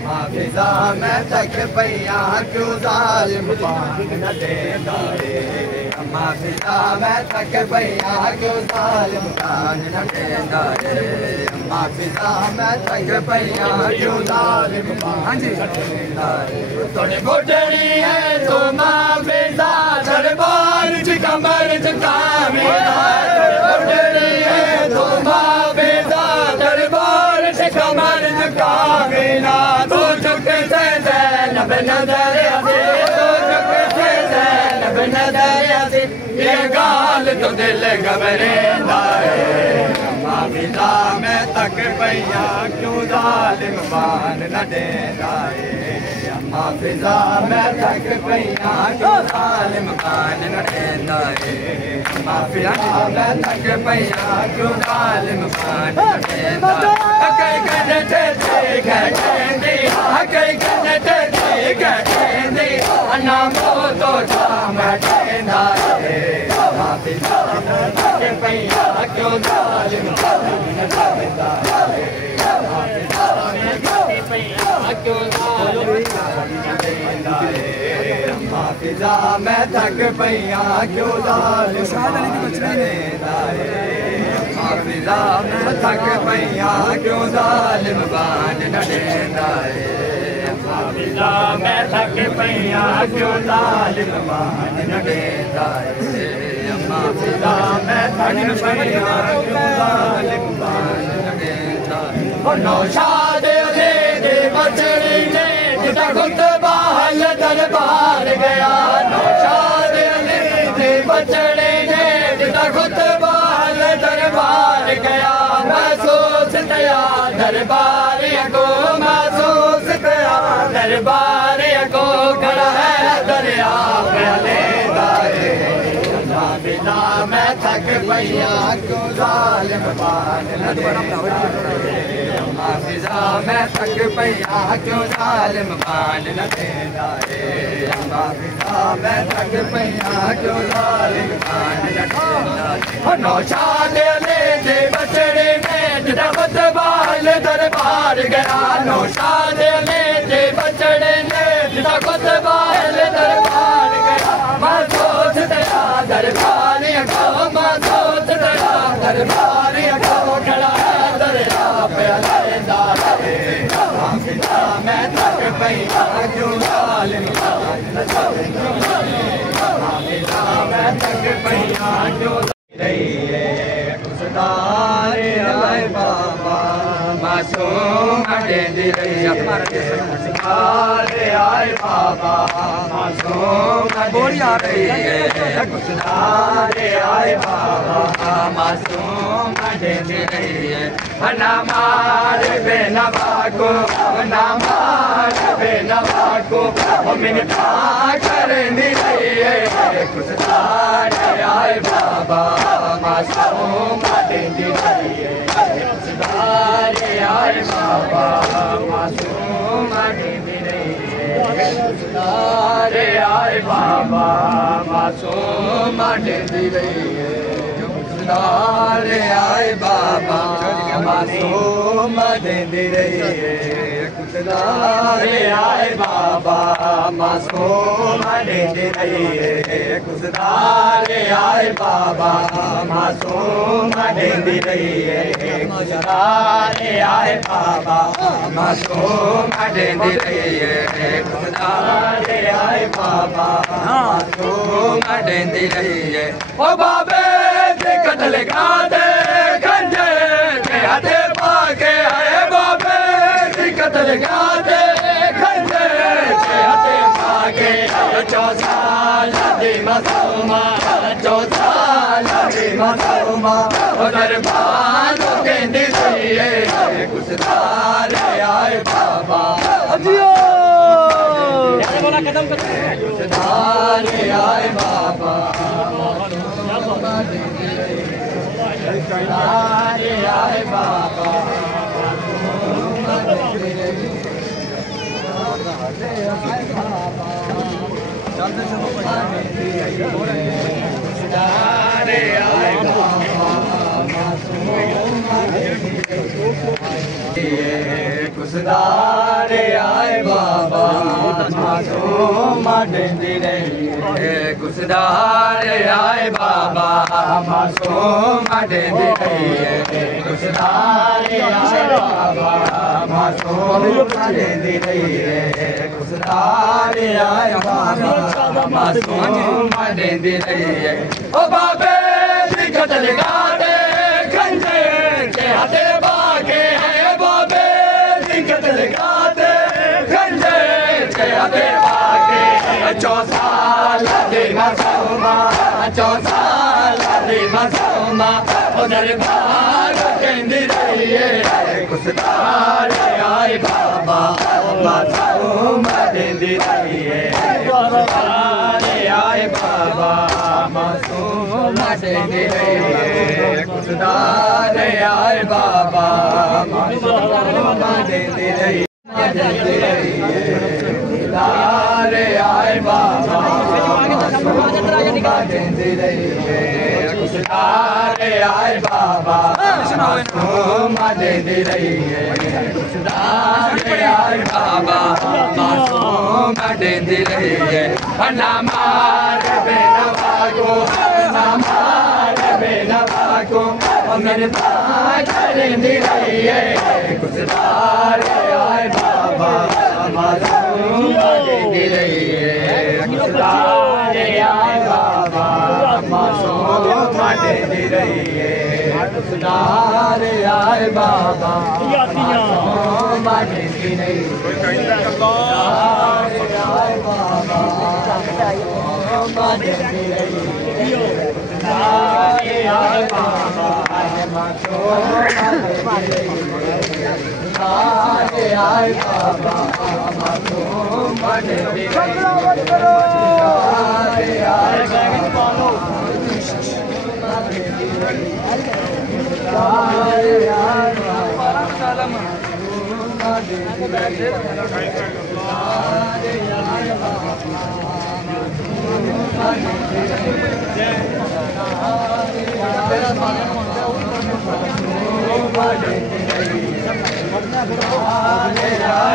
हाफिजा मैं थक पैया क्यों जालिम मान न देंदा हाफिजा मैं थक पैया क्यों जालिम मान न देंदा हाफिजा मैं थक पैया क्यों जालिम मान न देंदा तोड़े गोडड़ी है तो हाफिजा दरबार च कमर झुका मेरा गोडड़ी है तो हाफिजा दरबार च कमर झुका मेरा तो झुक से ज़ैनब नजर आवे तो झुक से ज़ैनब नजर आवे ये गाल तो दिल घबरेंदा है हाफिजा मैं थक पैया क्यों जालिम मान न देंदा हाफिजा मैं थक पैया क्यों जालिम मान न देंदा हाफिजा मैं थक पैया क्यों जालिम मान न देंदा कई कहने ठीक है कहंदी कई कहने ठीक है कहंदी अन्ना मो तो जाम कहंदा हाफिजा मैं थक पैया क्यों जालिम मान न देंदा हाफिजा मैं थक पैया क्यों जालिम हाफिजा मैं थक पैया क्यों जालिम हाफिजा मैं थक पैया क्यों जालिम मान न देंदा हाफिजा मैं थक पैया क्यों जालिम मान न देंदा हाफिजा मैं थक पैया क्यों जालिम मान न देंदा नौशाद दे बचड़ी ने जिता खुतबा हल दरबार गया नौशाद दे बचड़ी ने जिता खुतबा हल दरबार गया महसूस तया दरबार को महसूस तया दरबार को खड़ा है दरिया पहले दाए हाफिजा मैं थक पैया क्यों जालिम मान न देंदा हाफिजा मैं थक पैया क्यों जालिम मान न देंदा हाफिजा मैं थक पैया क्यों जालिम मान न देंदा नौशाद दे बचड़े में जिता खुतबा हल दरबार गया नौशाद दे बचड़े में जिता खुतबा हल दरबार गया महसूस तया दरबार को महसूस तया दरबार को खड़ा है दरिया पहले हाफिजा मैं थक पैया क्यों जालिम हाफिजा मैं थक पैया क्यों रही है खुशदार आए बाबा मासूम देंदी रही खुशदार आए बाबा मासूम बोली आ रही है खुशदार आए बाबा मासूम देंदी रही है ना मार बेनवा को ना मार बेनवा को मिनता करनी रही है खुशदार आए बाबा मासूम देंदी रही है खुशदार आए बाबा मासूम देंदी रही है खुशदार आए बाबा मासूम देंदी रही है खुशदार आए बाबा मासूम देंदी रही है कुसदारे आए बाबा मासूम देंदी रही है कुसदारे आए बाबा मासूम देंदी रही है कुसदारे आए बाबा मासूम देंदी रही है कुसदारे आए बाबा मासूम देंदी रही है ओ बाबे से कतल गा दे खंजे के हाथे पाके आए बाबे से कतल गा दे खंजे के हाथे पाके चौसाल दी मसूमा चौसाल दी मसूमा दरबार कहती रही है कुसदारे आए बाबा बोला कदम कुसदारे आए बाबा कुसदारे आए बाबा कुसदारे आए कुसदारे आए बाबा मासूम देंदी रही है कुसदारे आए बाबा मासूम देंदी रही है कुसदारे आए बाबा मासूम देंदी रही है कुसदारे आए बाबा मासूम देंदी रही है ओ बाबे कतल गा दे खंजे के हाथे बाके है बाबे कतल गा दे खंजे के हाथे बाके चौसाल दे मसूमा चौसाल दे मसूमा उधर भाग कहती रही है कुसदारे आए बाबा मासूम देंदी रही है कुसदारे आए बाबा मासूम देंदी रही है कुसदारे आए बाबा मासूम देंदी रही है कुसदारे आए बाबा मासूम देंदी रही है कुसदारे आए बाबा मासूम देंदी रही है कुसदारे आए बाबा मासूम देंदी रही है ना मार बेनवा को ना मार बेनवा को मेरे पास देंदी रही है कुसदारे आए बाबा मासूम देंदी रही है कुसदारे आए बाबा मासूम देंदी रही है कुसदारे आए बाबा मासूम देंदी रही है कुसदारे आए बाबा मासूम देंदी रही है कुसदारे आए बाबा मासूम देंदी रही है कुसदारे आए बाबा मासूम देंदी रही है कुसदारे आए बाबा कुसदारे आए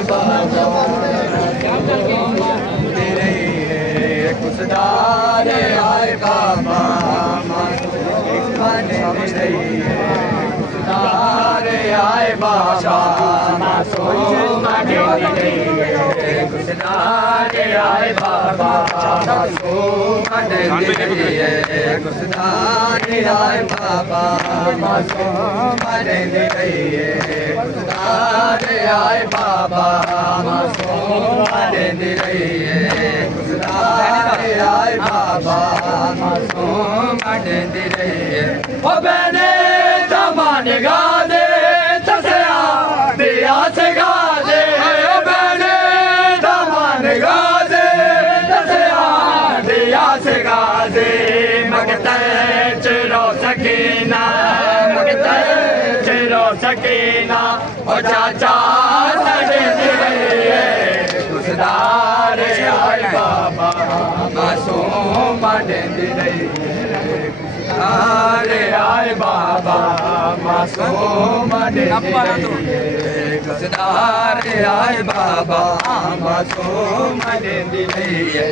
बाबा कुसदारे आए बाबा मासूम देंदी रही है कुसदारे आए बाबा मासूम देंदी रही है कुसदारे आए बाबा मासूम देंदी रही है कुसदारे आए बाबा मासूम देंदी रही है कुसदारे आए बाबा मासूम देंदी रही है ओ बहने जमान गा दे तसया दिया से गा दे ओ बहने जमान गा दे तसया दिया से गा दे मगते चिरो सकीना मगते चिरो सकीना ओ चाचा सजे दिए कुसदारे आए बाबा मासूम देंदी रही है कुसदारे आए बाबा मासूम दे दिए कुसदारे आए बाबा मासूम दे दिए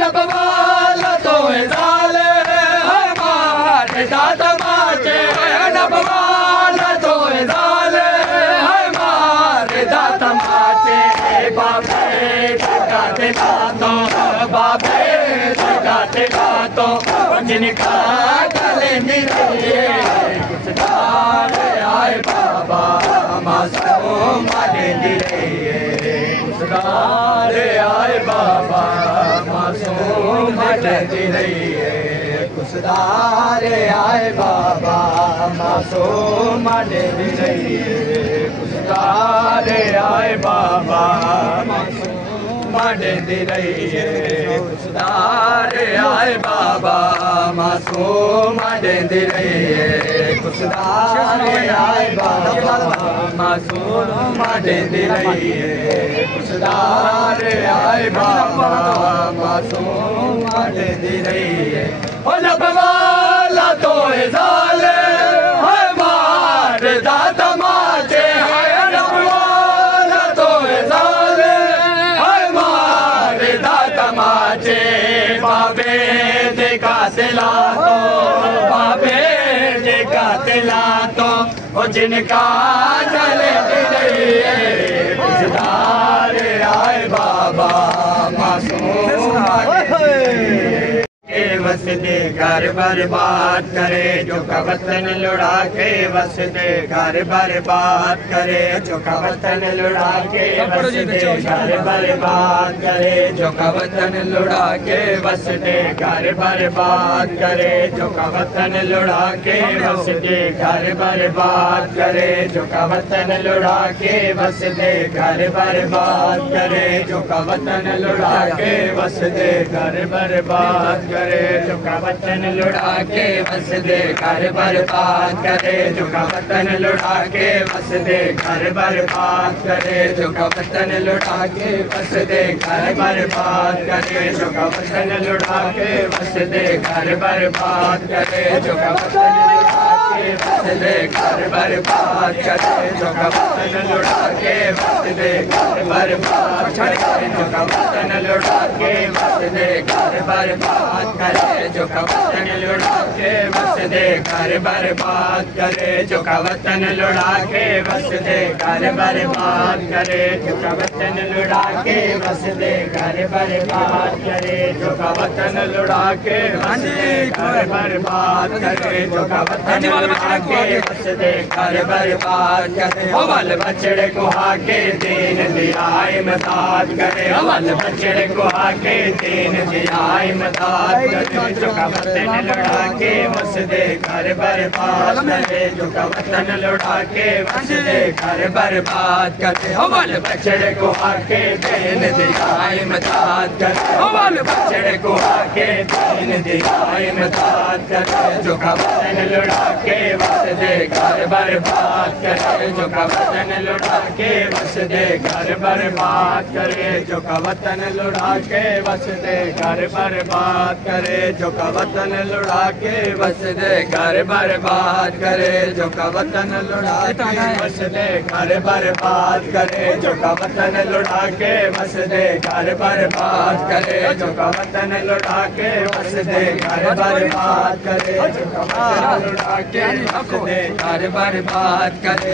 नबवाला तो जाले हमारे दादा माचे नबवाला तो जाले हमारे दादा माचे बाबे गाते गातो बाबे गाते गातो जिनका गले मिले कुसदारे आए बाबा मासूम दे दिए कुसदारे आए बाबा मासूम दे दिए कुसदारे आए बाबा मासूम दे दिए कुसदारे आए बाबा मासूम दे दिए कुसदारे आए बाबा मासूम दे दिए कुसदारे आए बाबा मासूम दे दिए कुसदारे आए बाबा मासूम दे दिए नबवाला तो जाले हमारे दादा माचे नबवाला तो जाले हमारे दादा माचे बाबे देखा दिला तो बाबे देखा दिला तो जिनका चले दिए कुसदारे आए बाबा मासूम वसदे घर बर्बाद करे जो का वतन लुढ़ा के वसदे घर बर्बाद करे जो का वतन लुढ़ा के वसदे घर बर्बाद करे जो का वतन लुढ़ा के वसदे घर बर्बाद करे जो का वतन लुढ़ा के वसदे घर बर्बाद करे जो का वतन लुढ़ा के वसदे घर बर्बाद करे जो का वतन लुढ़ा के वसदे घर बर्बाद करे जो का वतन लुढ़ा के वसदे घर बर्बाद करे जो का वतन लुढ़ा के वसदे घर बर्बाद करे जो का वतन लुढ़ा के वसदे घर बर्बाद करे जो का वतन लुढ़ा के वसदे घर बर्बाद करे जो का वतन लुढ़ा के वसदे घर बर्बाद करे जो का वतन लुढ़ा के वसदे घर बर्बाद करे जो का वतन लुढ़ा के वसदे घर बर्बाद करे जो का वतन लुढ़ा के वसदे घर बर्बाद करे जो का वतन लुढ़ा के वसदे घर बर्बाद करे जो का वतन लुढ़ा के वसदे घर बर्बाद करे जो का वतन लुढ़ा के वसदे घर बर्बाद करे जो का वतन लुढ़ा के वसदे घर बर्बाद करे बाल बछड़े को हाके दीन दिया इमदाद करे बाल बछड़े को हाके दीन दिया इमदाद करे जो का वतन लुढ़ा के वसदे घर बर्बाद करे जो का वतन लुढ़ा के वसदे घर बर्बाद करे बाल बछड़े को हाके दीन दिया इमदाद करे बाल बछड़े को हाके दीन दिया इमदाद करे जो का वतन लुढ़ा के वसदे घर बर्बाद करे जो का वतन लुढ़ा के वसदे घर बर्बाद करे जो का वतन लुढ़ा के वसदे घर बर्बाद करे जो का वतन लुढ़ा के वसदे घर बर्बाद करे जो का वतन लुढ़ा के वसदे घर बर्बाद करे जो का वतन लुढ़ा के वसदे घर बर्बाद करे जो का वतन लुढ़ा के वसदे घर बर्बाद करे जो का वतन लुढ़ा के वसदे घर बर्बाद करे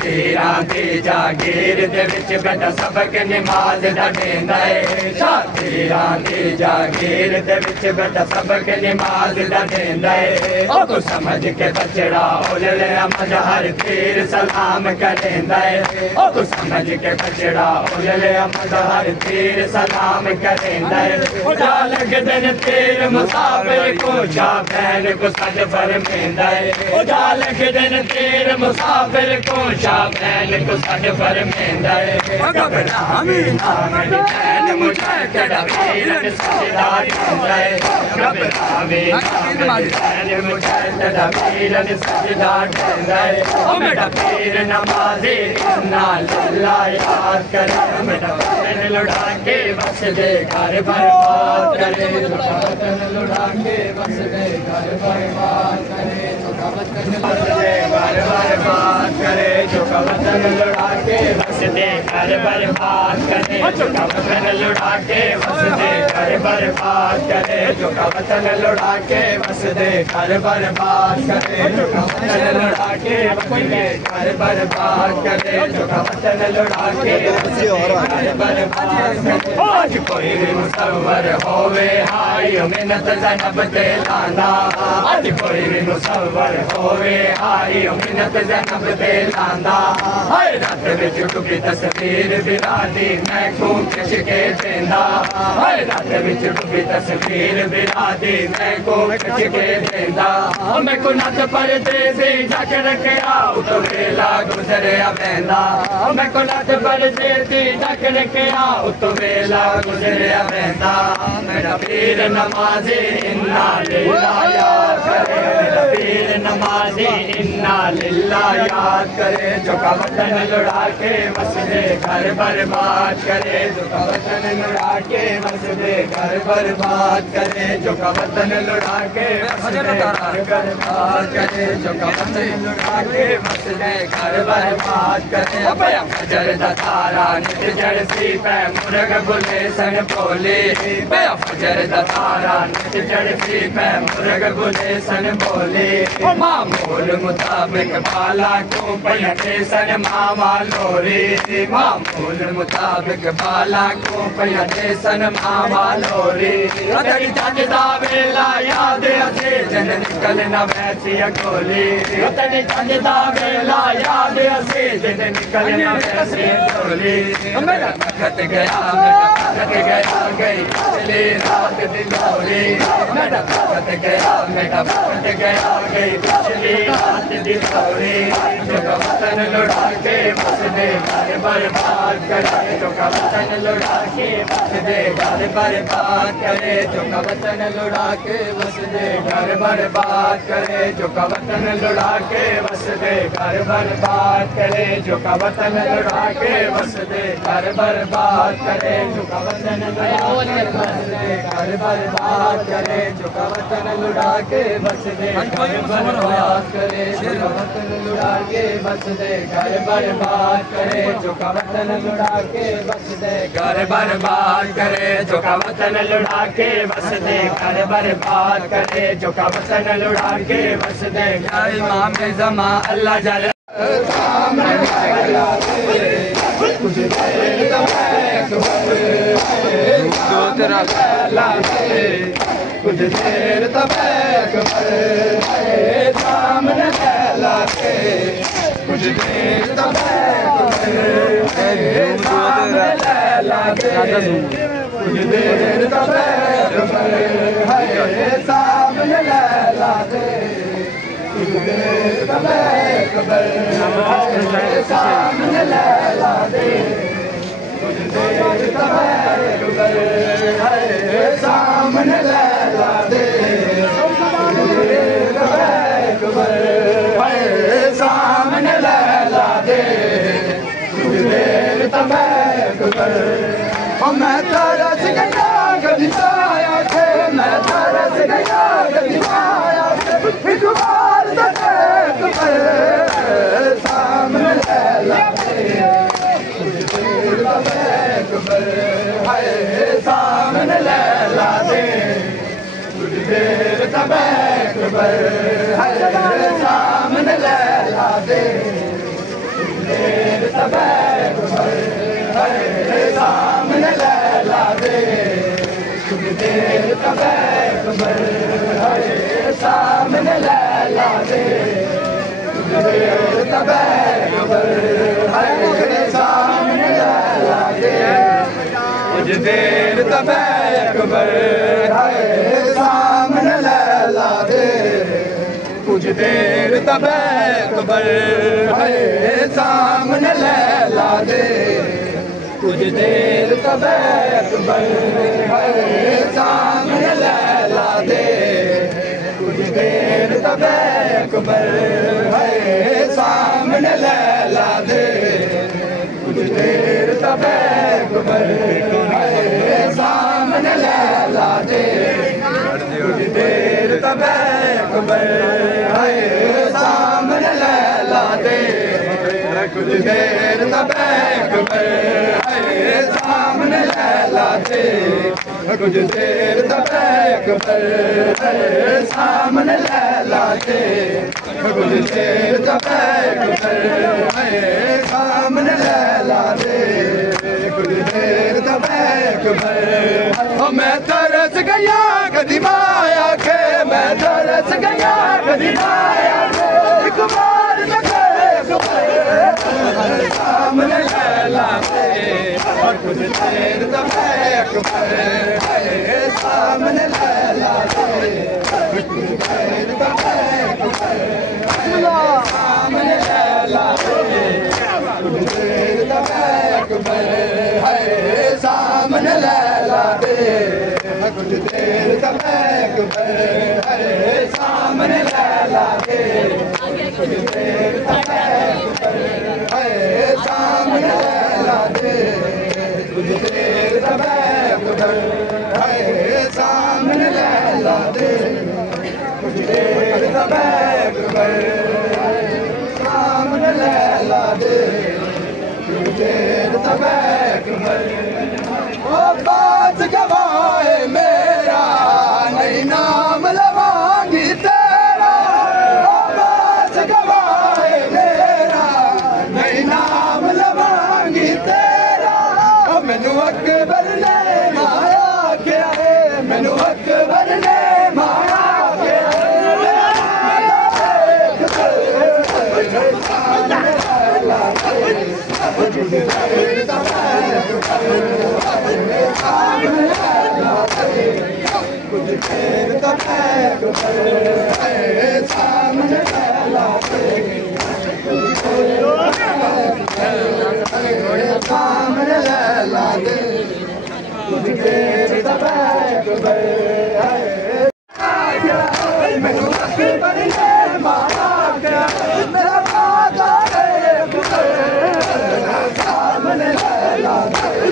तेरा दे जागीर दे विच बेटा सबक नमाज दा देंदा है तेरा दे जागीर दे विच बेटा सबक नमाज दा देंदा है ओ तू समझ के बचड़ा ओले मजहर तीर सलाम कर देंदा है ओ तू समझ के बचड़ा ओले मजहर तीर सलाम कर देंदा है जा लग दिन तीर मुसाफिर को जा बहन को सज फरमेंदा है जाल के दिन तेर मुसाफिर को शाबैन को सद फरमेंदा घबरा मीना मेरी बहन मुझे तेरा वीरन सजदा देंदा घबरा मीना मेरी बहन मुझे तेरा वीरन सजदा देंदा ओ मेरा पीर नमाज़ी इन्ना लिल्लाह याद करे मेरा वतन लुढ़ा के बस दे घर बर्बाद करे वतन लुढ़ा के बस दे घर बर्बाद करे बस दे घर बर्बाद करे जो का वतन लुढ़ा के बस दे घर बर्बाद करे जो का वतन लुढ़ा के बस दे घर बर्बाद करे जो का वतन लुढ़ा के बस दे घर बर्बाद करे जो का वतन लुढ़ा के बस दे घर बर्बाद करे जो का वतन लुढ़ा के बस दे घर बर्बाद करे आज कोई भी मुसव्वर होवे हाय मिन्नत ज़ैनब ते लांदा आज कोई भी मुसव्वर होवे हाय मिन्नत ज़ैनब ते लांदा हाय रात विच डुबी तस्वीर बिरादी मैं खून खिचके देंदा हाय रात विच डुबी तस्वीर बिरादी मैं खून खिचके देंदा मैं को नत परदेसी ढक रखया तो वेला गुजरिया वेंदा मैं को नत परदेसी ढक रखया तो वेला गुजरिया वेंदा मेरा पीर नमाज़ी इन्ना लिल्लाह याद करे मेरा पीर नमाज़ी इन्ना लिल्लाह याद करे जो का वतन लुढ़ा के बस दे घर बर्बाद करे जो का वतन लुढ़ा के बस दे घर बर्बाद करे जो का वतन लुढ़ा के बस दे घर बर्बाद करे जो का वतन लुढ़ा के बस दे घर बर्बाद करे बया फजर दा तारा नित जड़सी पे मुर्ग बुले सन बोले बया फजर दा तारा नित जड़सी पे मुर्ग बुले सन बोले मामूल मुताबिक बाला को पयते सन मामा लोरी मामूल मुताबिक बाला को पयते सन मामा लोरी तड़ी जंदा वेला याद असे जन निकल न वैसी गोली तड़ी जंदा वेला याद असे जन निकल न वैसी गोली मेरा वक्त गया गई पिछली रात दिलोरी मेरा वक्त गया गई पिछली रात दिलोरी जो का वतन लुढ़ा के बस दे घर बर्बाद करे जो का वतन लुढ़ा के बस दे घर बर्बाद करे जो का वतन लुढ़ा के बस दे घर बर्बाद करे जो का वतन लुढ़ा के बस दे घर बर्बाद करे जो का वतन लुढ़ा के बस दे घर बर्बाद करे जो का वतन लुढ़ा के बस दे घर बर्बाद करे जो का वतन लुढ़ा के बस दे घर बर्बाद करे जो का वतन लुढ़ा के बस दे घर बर्बाद करे जो का वतन लुढ़ा के बस दे घर बर्बाद करे जो का वतन लुढ़ा के बस दे घर बर्बाद करे जो का वतन लुढ़ा के बस दे या इमाम ज़मा अल्लाह जल कुछ देर तक कुछ देर तक सामने लाके कुछ देर तक सामने लाके कुछ देर तक सामने लाके कुछ देर तक सामने लाके कुछ देर तक सामने ला दे सामने ला दे कुछ देर तक मैं तरस गया कभी आया थे मैं तरस गया कभी आया थे एक बार सामने ला दे कुछ देर तक सामने ला दे कुछ देर तक सामने ला दे कुछ देर तक सामने ला दे कुछ देर तक सामने ला दे कुछ देर तक सामने ला दे कुछ देर तक सामने ला दे कुछ कुछ देर तबैक बर है सामने लैला दे कुछ देर तबैक बर है सामने लैला दे कुछ देर तबैक बर है सामने लैला दे कुछ देर तबैक बर है सामने लैला दे कुछ देर तबैक बर है सामने लैला दे कुछ देर तबैक बर है सामने लैला दे कुछ देर तबैक बर है सामने लैला दे कुछ देर तबैक बर है सामने लैला दे कुछ देर तबैक बर मैं तरस गया कदी माया के मैं तरस गया कदी माया के एक बार सामने लैला दे और कुछ देर तबैक बर है सामने लैला दे कुछ देर तबैक बर सामने लैला दे कुछ देर तबैक बर है सामने लैला दे कुछ देर तबैक बर है सामने लैला दे कुछ देर तबैक बर है सामने लैला दे कुछ देर तबैक बर है सामने लैला दे कुछ देर तबैक बर सामने लैला दे कुछ देर तबैक बर ओ बात गवाए मेरा नहीं नाम लवांगी तेरा ओ बात गवाए मेरा नहीं नाम लवांगी तेरा मैनू अकबर ने माया क्या है मैनू अकबर ने माया कुछ देर तबैक बर है सामने लैला दे सामने लैला दे कुछ देर तबैक बर मैनू अकबर ने मारा क्या मेरा वादा सामने लैला दे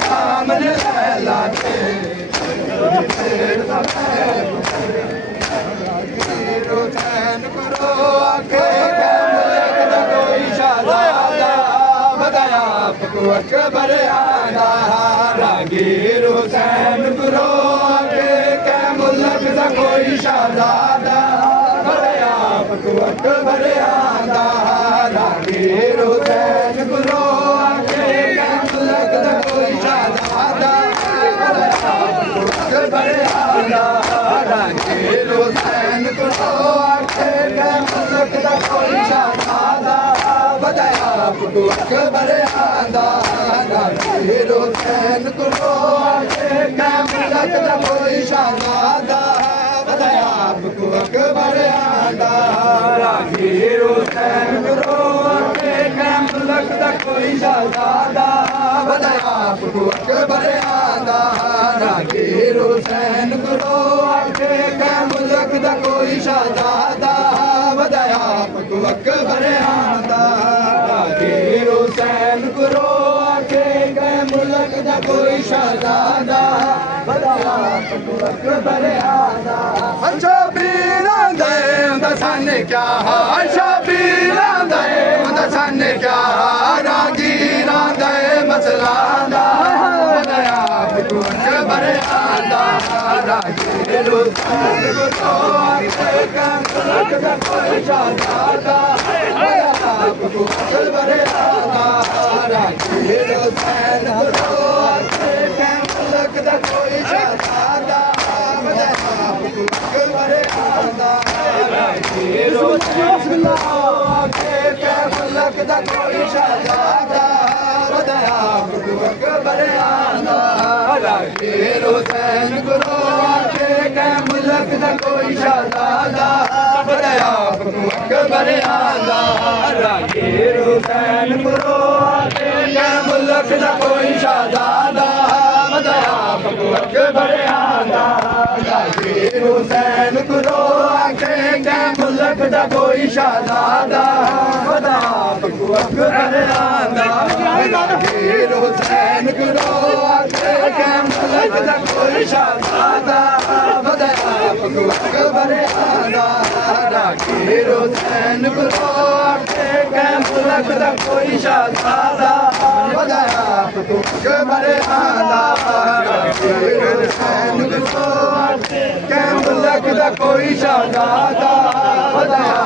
सामने लैला दे चैन करो आके कोई शहजादा बताया आपको अकबर आना रागीर हुसैन करो आके कै मुल्क दा कोई शहजादा बताया आपको अकबर आना रागीर हुसैन करो आके कै मुल्क दा कोई शहजादा अकबर आना रागीर हुसैन करो आके कै मुल्क दा कोई शहजादा बताया आपको अकबर आना रागीर हुसैन करो आके कै मुल्क दा कोई शहजादा बताया आपको अकबर आना रागीर हुसैन करो आके कै मुल्क दा कोई शहजादा बताया आपको अकबर आना रागीर हुसैन करो आके कै मुल्क दा कोई शहजादा बताया आपको अकबर आना रागीर हुसैन करो आके कै मुल्क दा कोई शहजादा बताया आपको अकबर आना शबीरा दे दसाने क्या शबीरा दे दसाने क्या रागीरा दे मसला बताया आपको अकबर आना रागीर हुसैन करो आके कै मुल्क दा कोई शहजादा बताया आपको अकबर आना रागीर हुसैन करो आके कै मुल्क दा कोई शहजादा बताया आपको अकबर आना रागीर हुसैन आके कै मुल्क दा कोई शहजादा बताया आपको अकबर आना रागीर हुसैन करो आके दा कोई शहजादा बताया अकबर आंदा रागीर हुसैन गुरो आके कै मुल्क दा कोई शहजादा बताया अकबर आंदा रागीर हुसैन गुरो आके कै मुल्क दा कोई शहजादा बताया अकबर आंदा रागीर हुसैन गुरो आके कै मुल्क दा कोई शहजादा बताया अकबर आंदा रागीर हुसैन गुरो आके कै मुल्क दा कोई शहजादा बताया अकबर आंदा रागीर हुसैन गुरो आके कै मुल्क दा कोई शहजादा बताया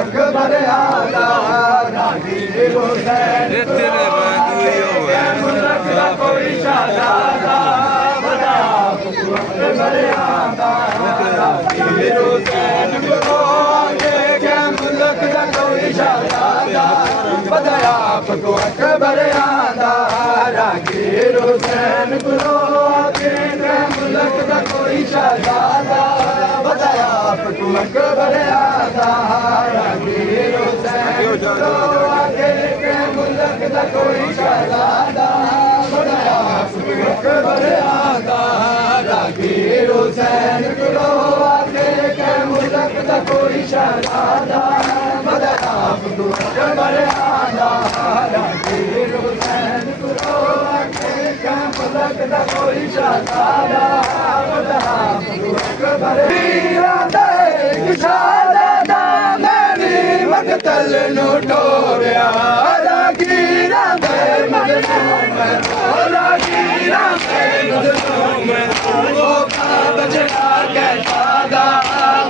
अकबर आंदा रागीर हुसैन कै मुल्क दा कोई शहजादा बताया अकबर आंदा रागीर हुसैन गुरो आके कै मुल्क दा कोई शहजादा बताया अकबर आंदा रागीर हुसैन गुरो आके कै मुल्क दा कोई शहजादा बताया अकबर आंदा रागीर हुसैन गुरो आके कै मुल्क दा कोई शहजादा बताया अकबर आंदा रागीर हुसैन गुरो आके कै मुल्क दा कोई शहजादा बताया अकबर आंदा रागीर हुसैन गुरो आके कै मुल्क दा कोई शहजादा बताया अकबर आंदा शहजादा मैंने मकतल नु टोरिया रागीर आंदा मजलूम रागीर आंदा मजलूम ओ बजना के दादा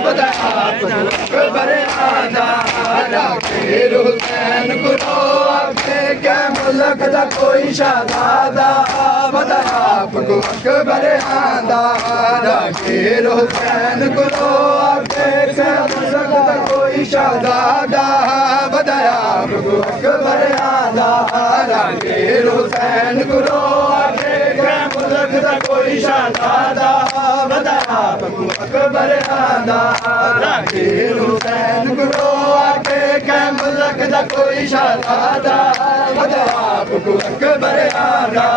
बताया अकबर आंदा रागीर हुसैन गुरो आके कै मुल्क दा कोई शहजादा बताया अकबर आंदा रागीर हुसैन गुरो आके कै मुल्क दा कोई शहजादा बताया अकबर आंदा रागीर हुसैन गुरो आके कै मुल्क दा कोई शहजादा बताया अकबर आंदा रागीर हुसैन गुरो आके कै मुल्क दा कोई शहजादा बताया अकबर आंदा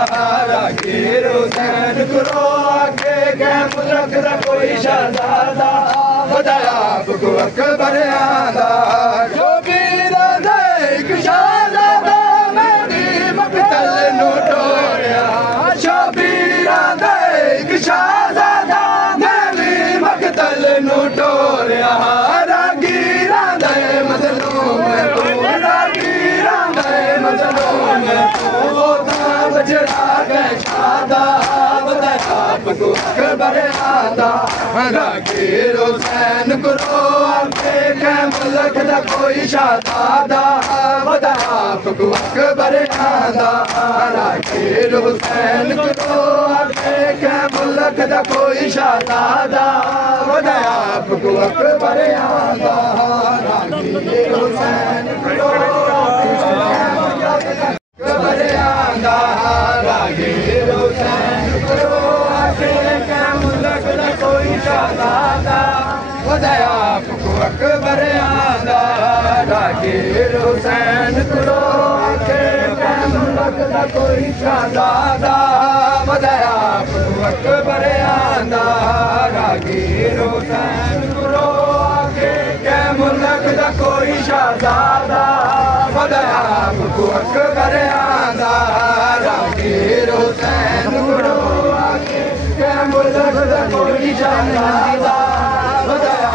रागीर हुसैन गुरो आके कै मुल्क दा कोई शहजादा बताया अकबर आंदा शबीर दा इक शहजादा मेरी मकतल नु टोरिया शबीर दा इक शहजादा मेरी मकतल नु टोरिया रागीर दा मजलूम रागीर दा मजलूम ओ बजरा के शादा बताया अकबर आंदा रागीर हुसैन गुरो आके कै मुल्क दा कोई शहजादा बताया अकबर आंदा रागीर हुसैन गुरो आके कै मुल्क दा कोई शहजादा बताया अकबर आंदा रागीर हुसैन गुरो आके कै मुल्क दा अकबर आंदा रागीर हुसैन गुरो आके कै मुल्क दा कोई शहजादा बताया अकबर आंदा रागीर हुसैन गुरो आके कै मुल्क दा कोई शहजादा बताया अकबर आंदा रागीर हुसैन गुरो आके कै मुल्क दा कोई शहजादा बताया अकबर आंदा रागीर हुसैन गुरो आके कै मुल्क दा कोई शहजादा बताया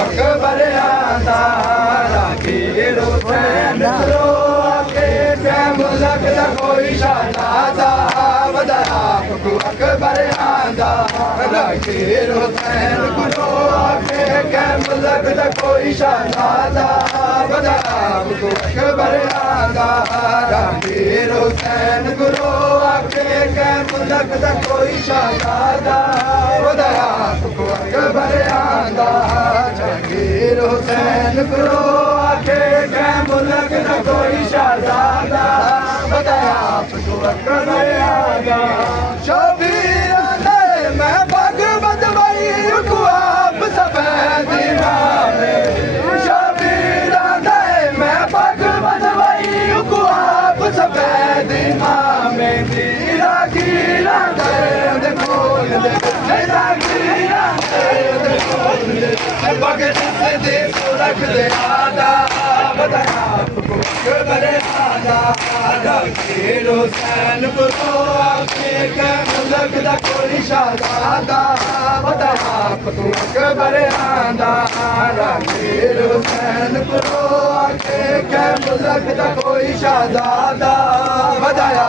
अकबर आंदा रागीर हुसैन गुरो आके कै मुल्क दा कोई शहजादा बताया अकबर आंदा रागीर हुसैन गुरो आके कै मुल्क दा कोई शहजादा बताया अकबर आंदा रागीर हुसैन गुरो आके कै मुल्क दा कोई शहजादा बताया अकबर आंदा रागीर हुसैन गुरो आके कै मुल्क दा कोई शहजादा बताया अकबर आंदा शबीर मैं पग बदवाई भगत दे रख दे आदा बताया बरे आदा हीरो सैन पुरो आके के मुल्क दा कोई शहजादा बताया बरे आदा हीरो सैन पुरो आके के मुल्क दा कोई शहजादा बताया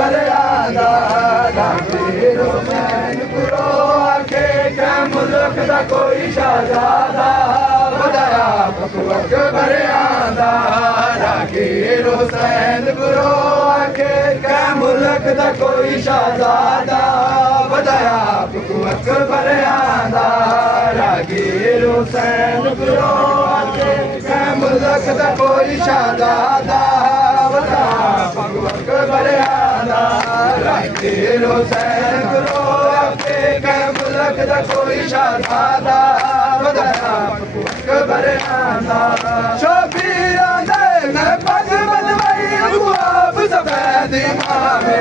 बरे आदा हीरो सैन पुरो आके के मुल्क दा कोई शहजादा बताया बरे आदा हीरो सैन पुरो आके के मुल्क दा कोई शहजादा बताया बरे आदा हीरो सैन पुरो आके के मुल्क दा कोई शहजादा बताया बरे आदा हीरो सैन पुरो आके के मुल्क दा कोई शहजादा बताया बरे आदा शबीर दे मैं पग बनवाई गुलाब सफेद इमामे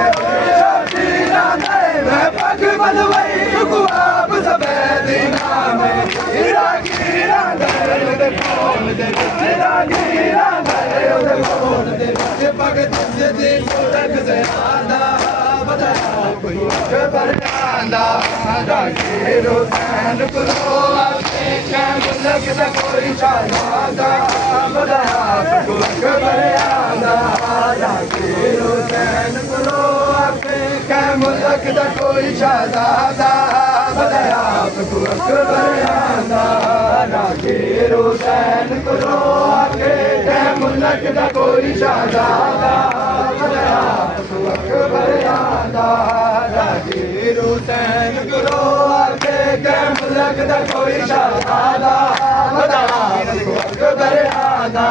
शबीर दे मैं पग बनवाई गुलाब सफेद इमामे हीरा दे ओदे कौन दे हीरा दे ओदे कौन दे पग दे रख दे आदा बताया बरे आदा हीरो सैन पुरो आके के मुल्क दा कोई शहजादा बताया बरे आदा हीरो सैन पुरो आके के मुल्क दा कोई शहजादा बताया बरे आदा हीरो सैन पुरो आके के मुल्क दा कोई शहजादा बताया बरे आदा हीरो सैन पुरो आके के मुल्क दा कोई शहजादा बताया बरे आदा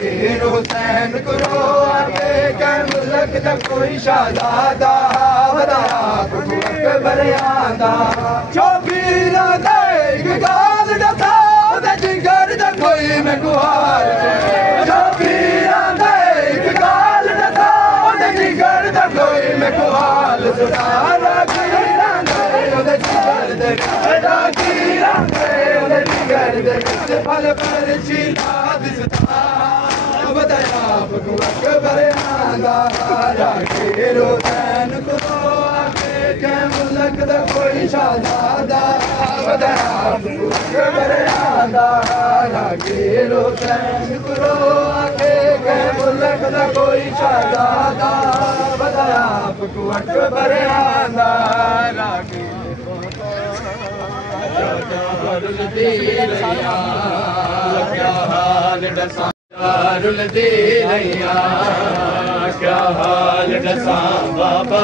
हीरो सैन पुरो आके के मुल्क दा कोई शहजादा बताया बरे आदा शबीर दे गाल दसा ओदे जिगर दा कोई मैं गुहार शबीर दे गाल दसा ओदे जिगर दा कोई मैं गुहार सुनारा गिरा दे ओदे जिगर दे गिरा दे ओदे जिगर दे फल पर चीला दिसता बताया बरे आदा हीरो सैन पुरो आके के मुल्क दा कोई शहजादा बताया बरे आदा हीरो सैन पुरो आके के मुल्क दा कोई शहजादा बताया बरे आदा क्या हाल दसा दारुल दे रैया क्या हाल दसा बाबा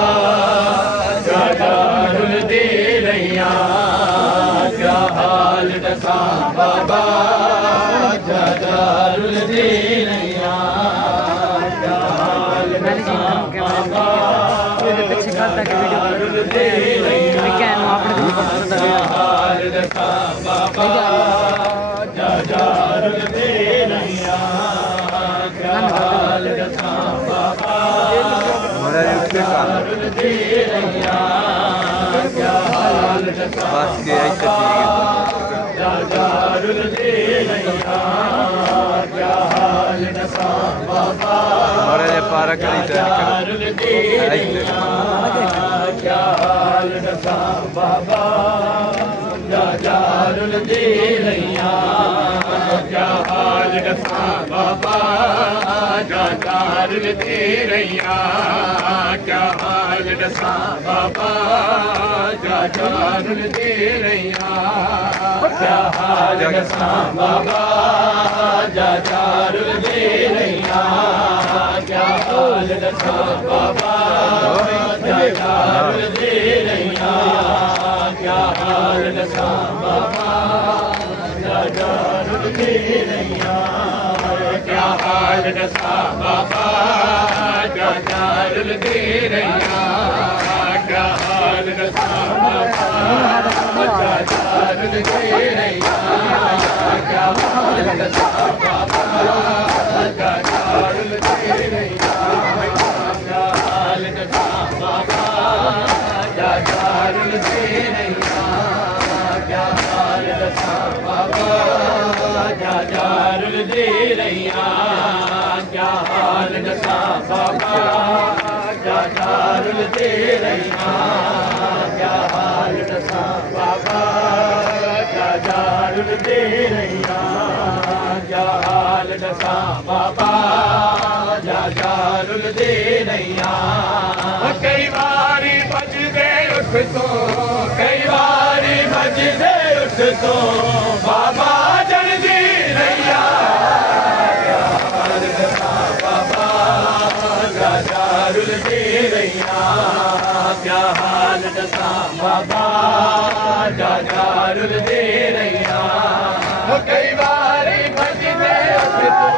दारुल दे रैया क्या हाल दसा बाबा दारुल दे रैया क्या हाल दसा बाबा दारुल दे रैया क्या हाल दसा बाबा दारुल दे रैया क्या हाल दसा बाबा दारुल दे रैया क्या हाल दसा दारुल दे रैया क्या हाल दसा बाबा दारुल दे रैया क्या हाल दसा बाबा दारुल दे रैया क्या हाल दसा बाबा दारुल दे रैया क्या हाल दसा बाबा दारुल दे रैया क्या हाल दसा बाबा दारुल दे रैया क्या हाल दसा बाबा दारुल दे रैया क्या हाल दसा बाबा दारुल दे रैया क्या हाल दसा बाबा दारुल दे रैया क्या हाल दसा बाबा दारुल दे रैया क्या हाल दसा बाबा दारुल दे रैया क्या हाल दसा बाबा दारुल दे रैया क्या हाल जा दारुल दे रैया क्या हाल दसा बाबा जा दारुल दे रैया क्या हाल दसा बाबा जा दारुल दे रैया कई बारी बजदे उठ तो कई बारी बजदे उठ तो बाबा जल्दी रैया क्या हाल दसा बाबा जा दारुल दे रैया क्या हाल दसा बाबा जा दारुल दे रैया कई बारी बजदे उठ तो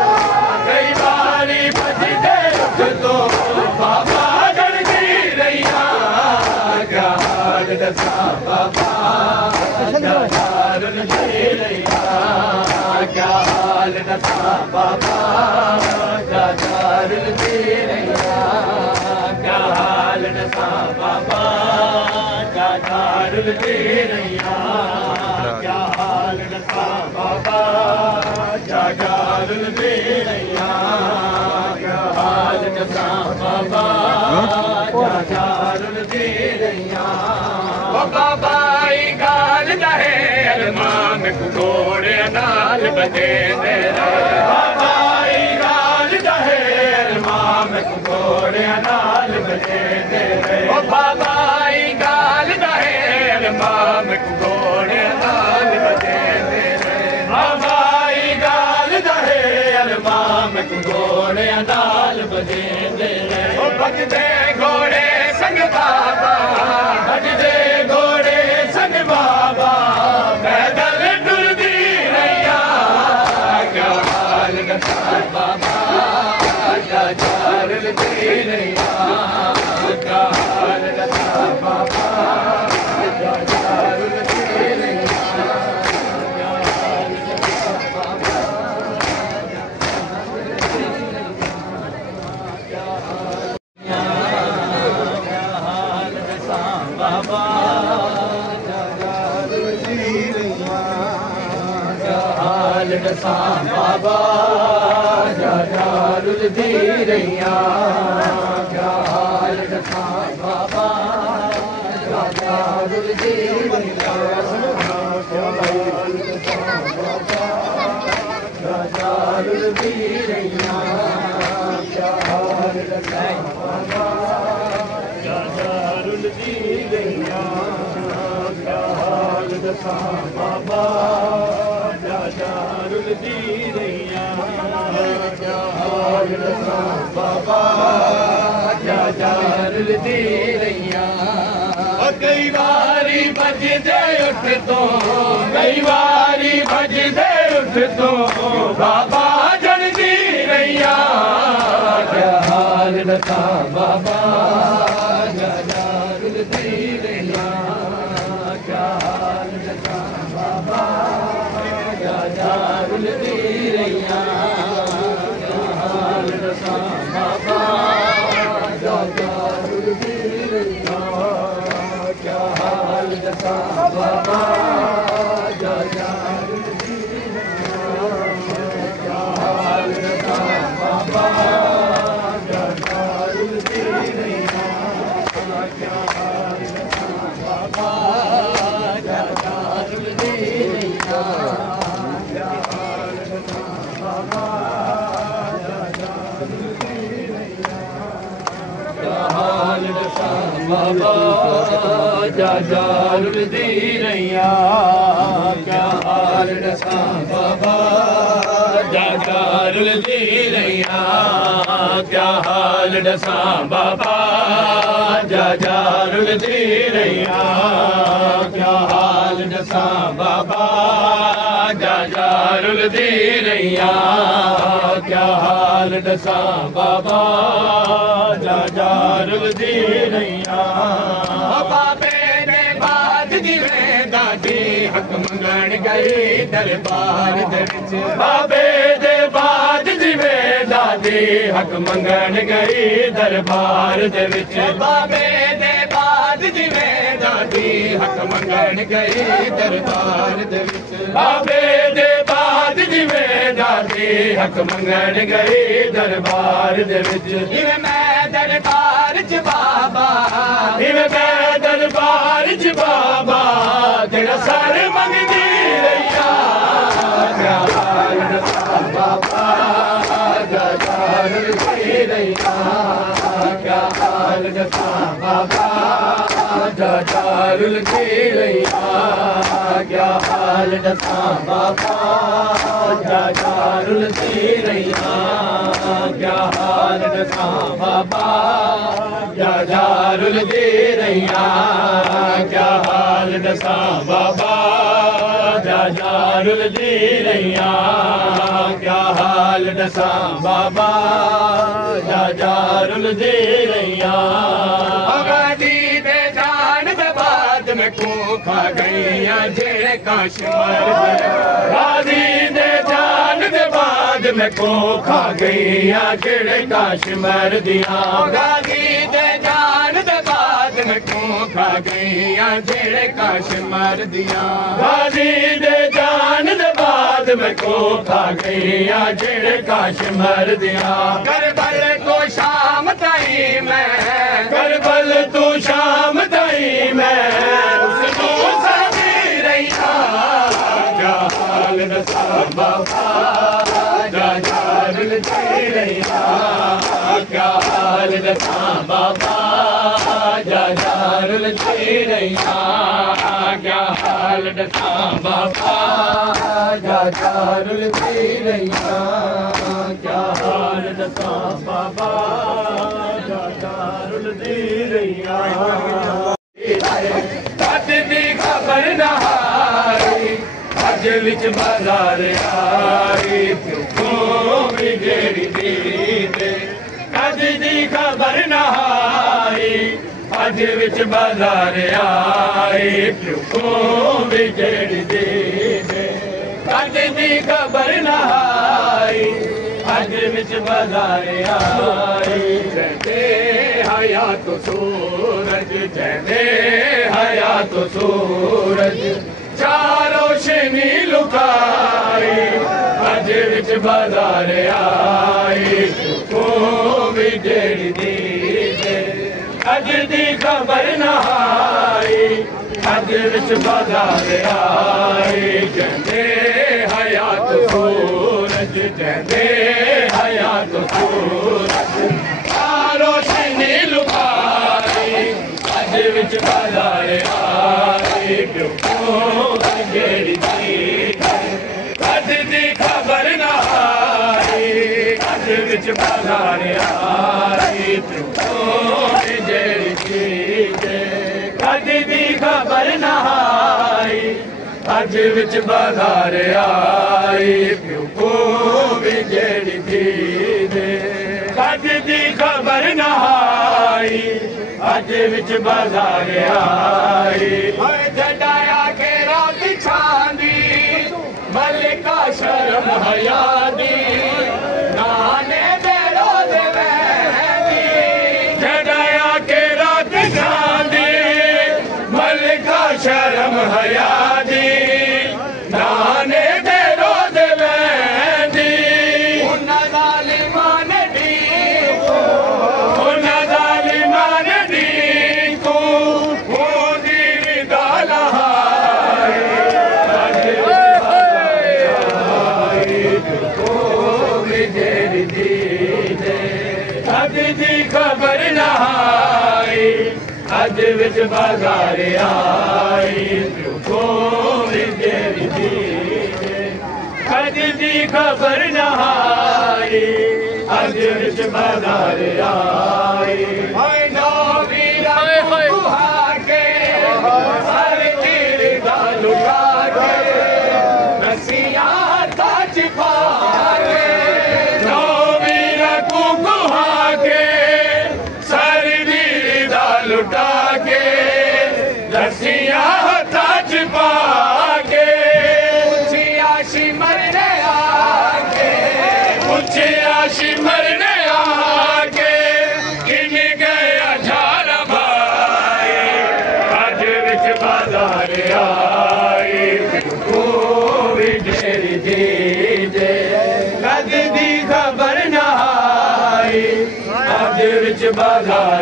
कई बारी बजदे उठ तो बाबा जल्दी रैया क्या हाल दसा बाबा जा दारुल दे रैया क्या हाल दसा बाबा जा दारुल दे रैया क्या हाल दसा बाबा जा दारुल दे रैया क्या हाल दसा बाबा जा दारुल दे रैया क्या हाल दसा बाबा जा दारुल दे रैया बाबा गाल दहे अरमान घोड़े नाल बजे दे बाबा गाल दहे अरमान घोड़े नाल बजे दे बाबा गाल दहे अरमान घोड़े नाल बजे दे बाबा गाल दहे अरमान घोड़े नाल बजे दे बजदे घोड़े संग बाबा बजदे घोड़े संग बाबा पैदल टुरदी रैया क्या हाल दसा बाबा जा दारुल दे रैया क्या हाल दसा बाबा जा दारुल दे रैया क्या हाल दसा बाबा क्या हाल दसा बाबा हाल दसा बाबा जा दारुल दे रैया क्या हाल दसा बाबा जा दारुल दे रैया क्या हाल दसा बाबा जा दारुल दे रैया क्या हाल दसा बाबा जा दारुल दे रैया क्या हाल दसा बाबा जा दारुल दे रैया क्या हाल दसा बाबा जा दारुल दे रैया कई बारी बजदे उठ तो कई बारी बजदे उठ तो बाबा जल्दी रैया क्या हाल दसा बाबा जा दारुल दे रैया क्या हाल दसा बाबा जा दारुल दे रैया क्या हाल दसा बाबा जा दारुल दे रैया क्या हाल दसा बाबा जा दारुल दे रैया क्या हाल दसा बाबा जा दारुल दे रैया क्या हाल दसा बाबा जा दारुल दे रैया क्या हाल दसा बाबा जा दारुल दे रैया क्या हाल दसा बाबा जा दारुल दे रैया क्या हाल दसा बाबा जा दारुल दे रैया क्या हाल दसा बाबा जा दारुल दे रैया क्या हाल दसा बाबा जा दारुल दे रैया क्या हाल दसा बाबा जा दारुल दे रैया बाबे ने बात जिवे दादी हक मंगण गई दरबार दे विच बाबे दे बात जिवे दादी हक मंगण गई दरबार दे विच बाबे दे बात जिवे दादी हक मंगण गई दरबार दे विच बाबे दे बात जिवे दादी हक मंगण गई दरबार दे विच जिवे मैं दरबार च बाबा इवे बै दरबार च बाबा तेरा सर मंगदी रैया क्या हाल दसा बाबा जारुल दी रैया क्या हाल दसा बाबा जारुल दी रैया क्या हाल दसा बाबा जारुल दी रैया क्या हाल दसा बाबा जारुल दी रैया क्या हाल दसा बाबा जारुल दी रैया क्या हाल दसा बाबा जारुल दी रैया में को खा गईया जेड़े काश मर गाजी दे जान दे बाद में को खा गईया जेड़े काश मर दिया गाजी दे जान दे बाद में को खा गईया जेड़े काश मर दिया गाजी दे जान दे बाद में को खा गईया जेड़े काश मर दिया करबल को शाम ताई मैं करबल तू शाम ताई मैं बाबा जारुल दी रैया क्या हाल दसा बाबा जारुल दी रैया क्या हाल दसा बाबा जारुल दी रैया क्या हाल दसा बाबा जारुल दी रैया दी खबर नहारी अज विच बाजार आई क्यों बिगड़ी दे अज दी खबर नहाई अज विच बाजार आई क्यों बिगड़ी दे अज दी खबर नहाई अज विच बाजार आई जैसे हया तो सूरज जैसे हया तो सूरज रोशनी लुकाई अज विच बाजार आई को भी जेड़ी दी अज दी खबर नहाई अज विच बाजार आई कहते हयात सूरज कहते हयात सूरज रोशनी लुकाई अज विच बाजार आई जेड़ी अज दी खबर नहाई अज विच बाजार आई जेड़ी अज दी खबर नहाई अज विच बाजार आई प्यो भी जेड़ी अज दी खबर नहाई अज विच बाजार आई जडाया के रात छांदी मलिका शर्म हया दी नाने बेरो दे वैदी जडाया के रात छांदी मलिका शर्म हया दी नाने बेरो दे वैदी उन्ना जालिमान दी उन्ना जालिमान दी तू होदी विदाला अज दी खबर नहाई अज विच बाजार आई अज दी खबर नहाई अज विच बाजार आई लुटा के रसियां ताज पा लुटा के रसियां ताज पा के आशी मरने आके मरने आके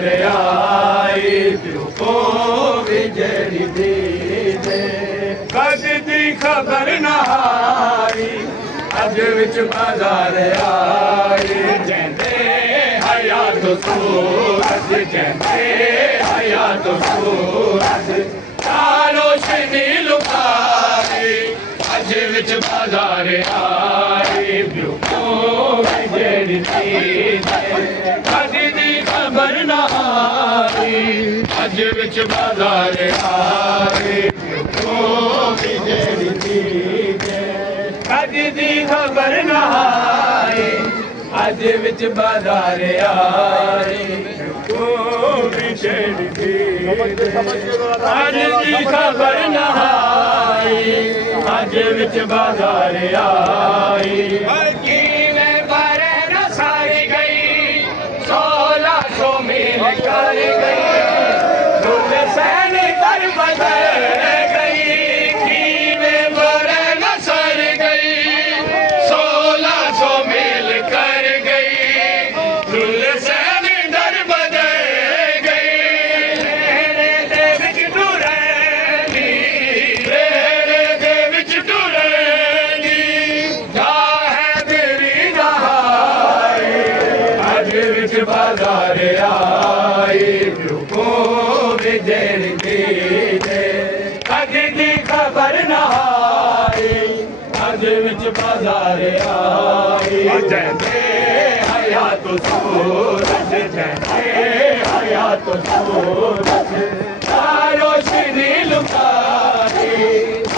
बाजार आई प्यो को बिजड़ी दी दे कद दी खबर न आई अज विच बाजार आई जैंदे हया तो सूरज जैंदे हया तो सूरज रोशनी लुकाई अज विच बाजार आई प्यो को बिजड़ी दी कद दी खबर न आई अज विच बाजार आई प्यो को बिजड़ी दी कद दी खबर न आई अज विच बाजार आई को बिजड़ी दी अज दी खबर न आई अज विच बाजार आई में बारे न सारी गई 1600 मील कर गई दुल सैन कर बदल गई में बारे न सर गई 1600 मील कर गई दुल सैन दर बदल गई दे विच टुरनी दे विच टुरनी जा है तेरी नहाई अज विच बाजार आई प्यो को बिजड़ी दी दे कद दी खबर न आई अज विच बाजार आई जैंदे हया तो सूरज जैंदे हया तो सूरज रोशनी लुकाई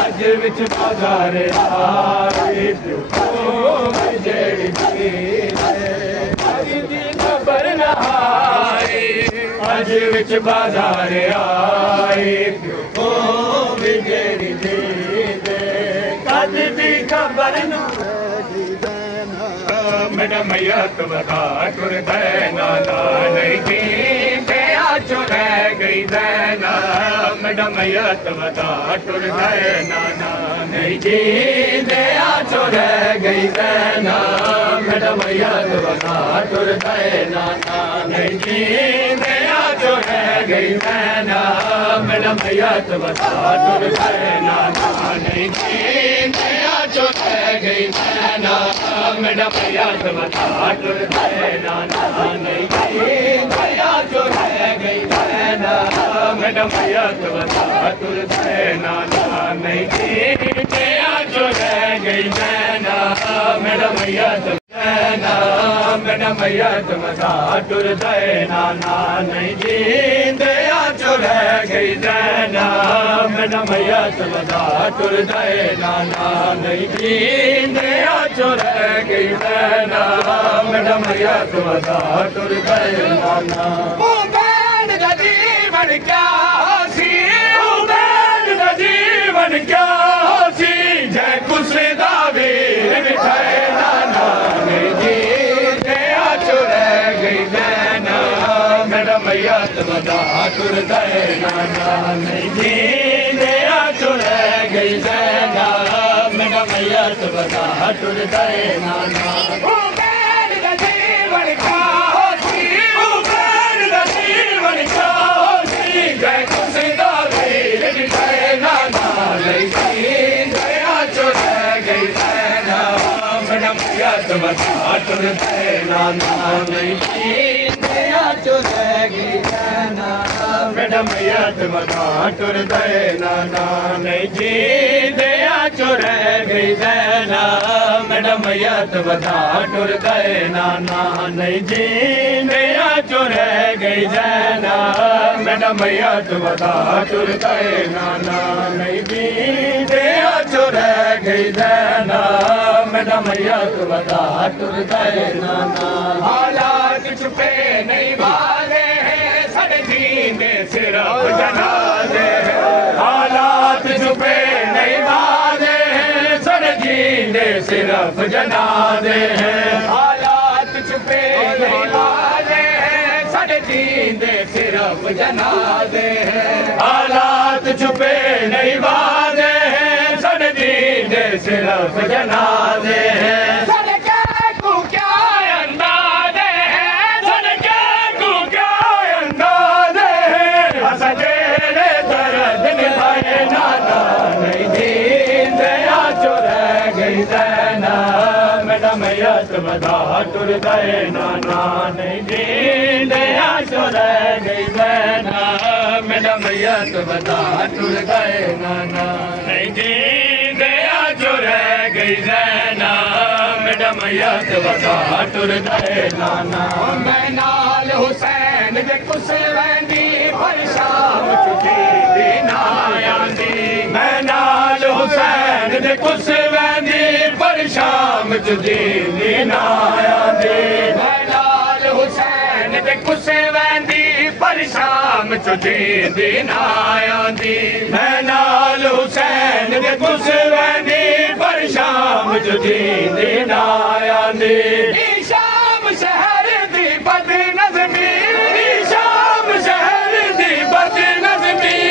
अज विच बाजार आई प्यो को बिजड़ी दी कद दी खबर न आई अज विच बाजार आई प्यो को बिजड़ी दी कद दी खबर न मेरा मैयत बता टुर दैना नहीं थी चो रह गई दैना मेरा मैयत बता टुर दैना नहीं थी चो रह गई दैना मेरा मैयत बता टुर दैना नहीं थी चो रह गई दैना मेरा मैयत बता टुर दैना नहीं थी चो रह गई दैना मेरा मैयत बता टुर दैना नहीं थी चो रह गई दैना मेरा मैयत बता टुर दैना नहीं थी चो रह गई दैना मेरा मैयत दैना मेरा मैयत बता टुर दैना नहीं थी चो रह गई दैना मेरा मैयत बता टुर दैना नहीं थी चो रह गई दैना मेरा मैयत बता टुर दैना उबैद दा जीवन क्या सी उबैद दा जीवन क्या सी जय कुसे दा वीर मिठाई नाना नहीं जी चो रह गई दैना मेरा मैयत बता टुर दैना नहीं जी चो रह गई दैना मेरा मैयत बता टुर दैना उबैद दा जीवन क्या सी उबैद दा जीवन क्या सी जय कुसे दा वीर मिठाई नाना नहीं जी चो रह गई दैना मेरा मैयत बता टुर दैना नहीं जी चो रह गई दैना मेरा मैयत बता टुर दैना नहीं जी चो रह गई दैना मेरा मैयत बता टुर दैना नहीं जी चो रह गई दैना मेरा मैयत बता टुर दैना नहीं जी चो रह गई दैना मेरा मैयत बता टुर दैना हालात छुपे नहीं वाले साढ़े जीने सिर्फ जनाजे हालात छुपे नहीं वाले साढ़े जीने सिर्फ जनाजे हालात छुपे नहीं वाले साढ़े जीने सिर्फ जनाजे हालात छुपे नहीं वाले साढ़े जीने सिर्फ जनाजे सदके को क्या अंदाज़े सदके को क्या अंदाज़े वधा टुर गए नाना नहीं जींदिया जो रह गई जैना मेरा मैयत वधा टुर गए नाना नहीं जींदिया जो रह गई जैना मेरा मैयत वधा टुर गए नाना मैं नाल हुसैन दे कुछ वेंदी पर शाम चुकी दीना आंदी मैं नाल हुसैन दे कुछ वेंदी पर शाम चुकी दीना आंदी मैं नाल हुसैन दे कुछ वेंदी पर शाम चुकी दीना आंदी मैं नाल हुसैन दे कुछ वेंदी पर शाम चुकी दीना आंदी शाम शहर दी बद नज़मी शाम शहर दी बद नज़मी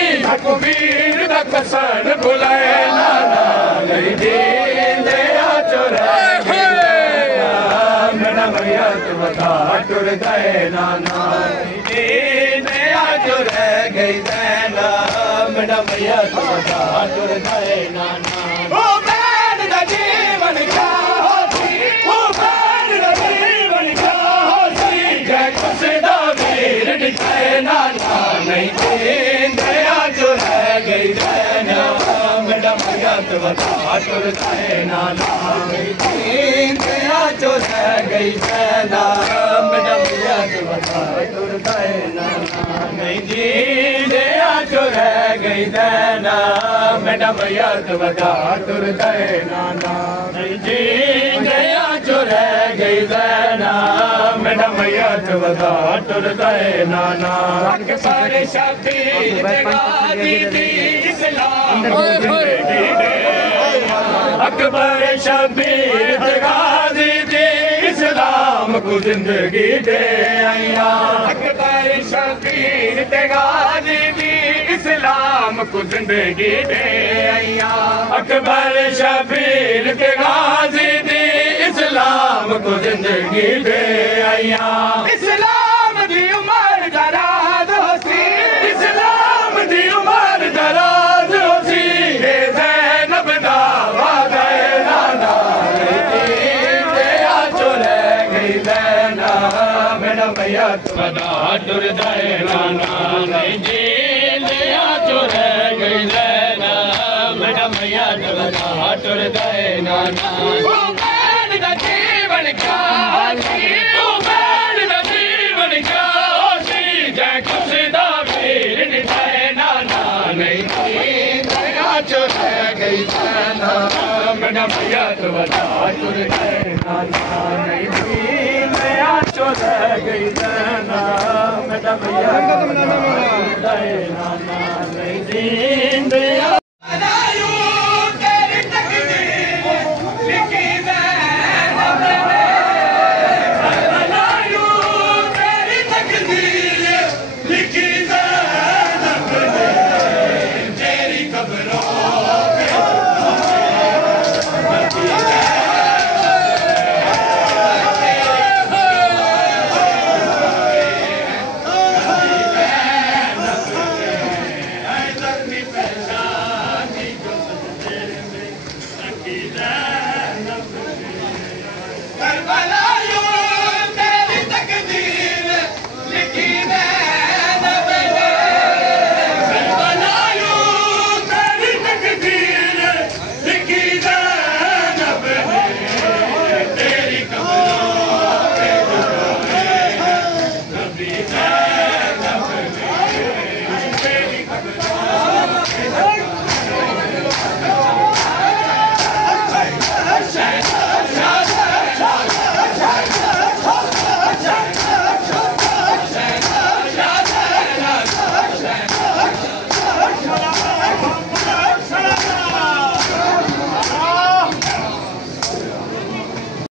वीर दा कसन बुलाए नाना नहीं जींदिया जो रह गई मेरा मैयत वधा टुर गए नाना जींदिया जो रह गई जैना मेरा मैयत वधा टुर गए नाना ओ बैठ दा जीवन क्या होती ओ बैठ दा जीवन क्या होती जय कुछ दा वीर दिखाए नाना नहीं जींदिया जो रह गई जैना मेरा मैयत वधा टुर गए नाना नहीं जींदिया जो रह गई जैना मेरा मैयत वधा टुर गए नाना नहीं जींदिया जो रह गई जैना मेरा मैयत वधा टुर गए नाना नहीं जींदिया जो रह गई जैना मेरा मैयत वधा टुर गए नाना सारे शबीर गाजी दी इस्लाम अकबर शबीर गाजी दी इस्लाम को जिंदगी दे आया अकबर शबीर गाजी दी इस्लाम को जिंदगी दे आया अकबर शबीर गाजी दी इस्लाम को जिंदगी दे आया इस्लाम दी उमर दराज होसी इस्लाम दी उमर दराज होसी हे ज़ैनब दा वादा नाना जींदिया जो रह गई जैना मेरा मैयत वधा टुर गए नाना नहीं जींदिया जो रह गई जैना मेरा मैयत वधा टुर गए नाना जीवन क्या जीवन क्या जय खुश दा वीर निठाए नाना नहीं जींदिया जो रह गई जैना मेरा मैयत वधा टुर गए नाना नहीं जींदिया जो रह गई जैना मेरा मैयत वधा टुर गए नाना नहीं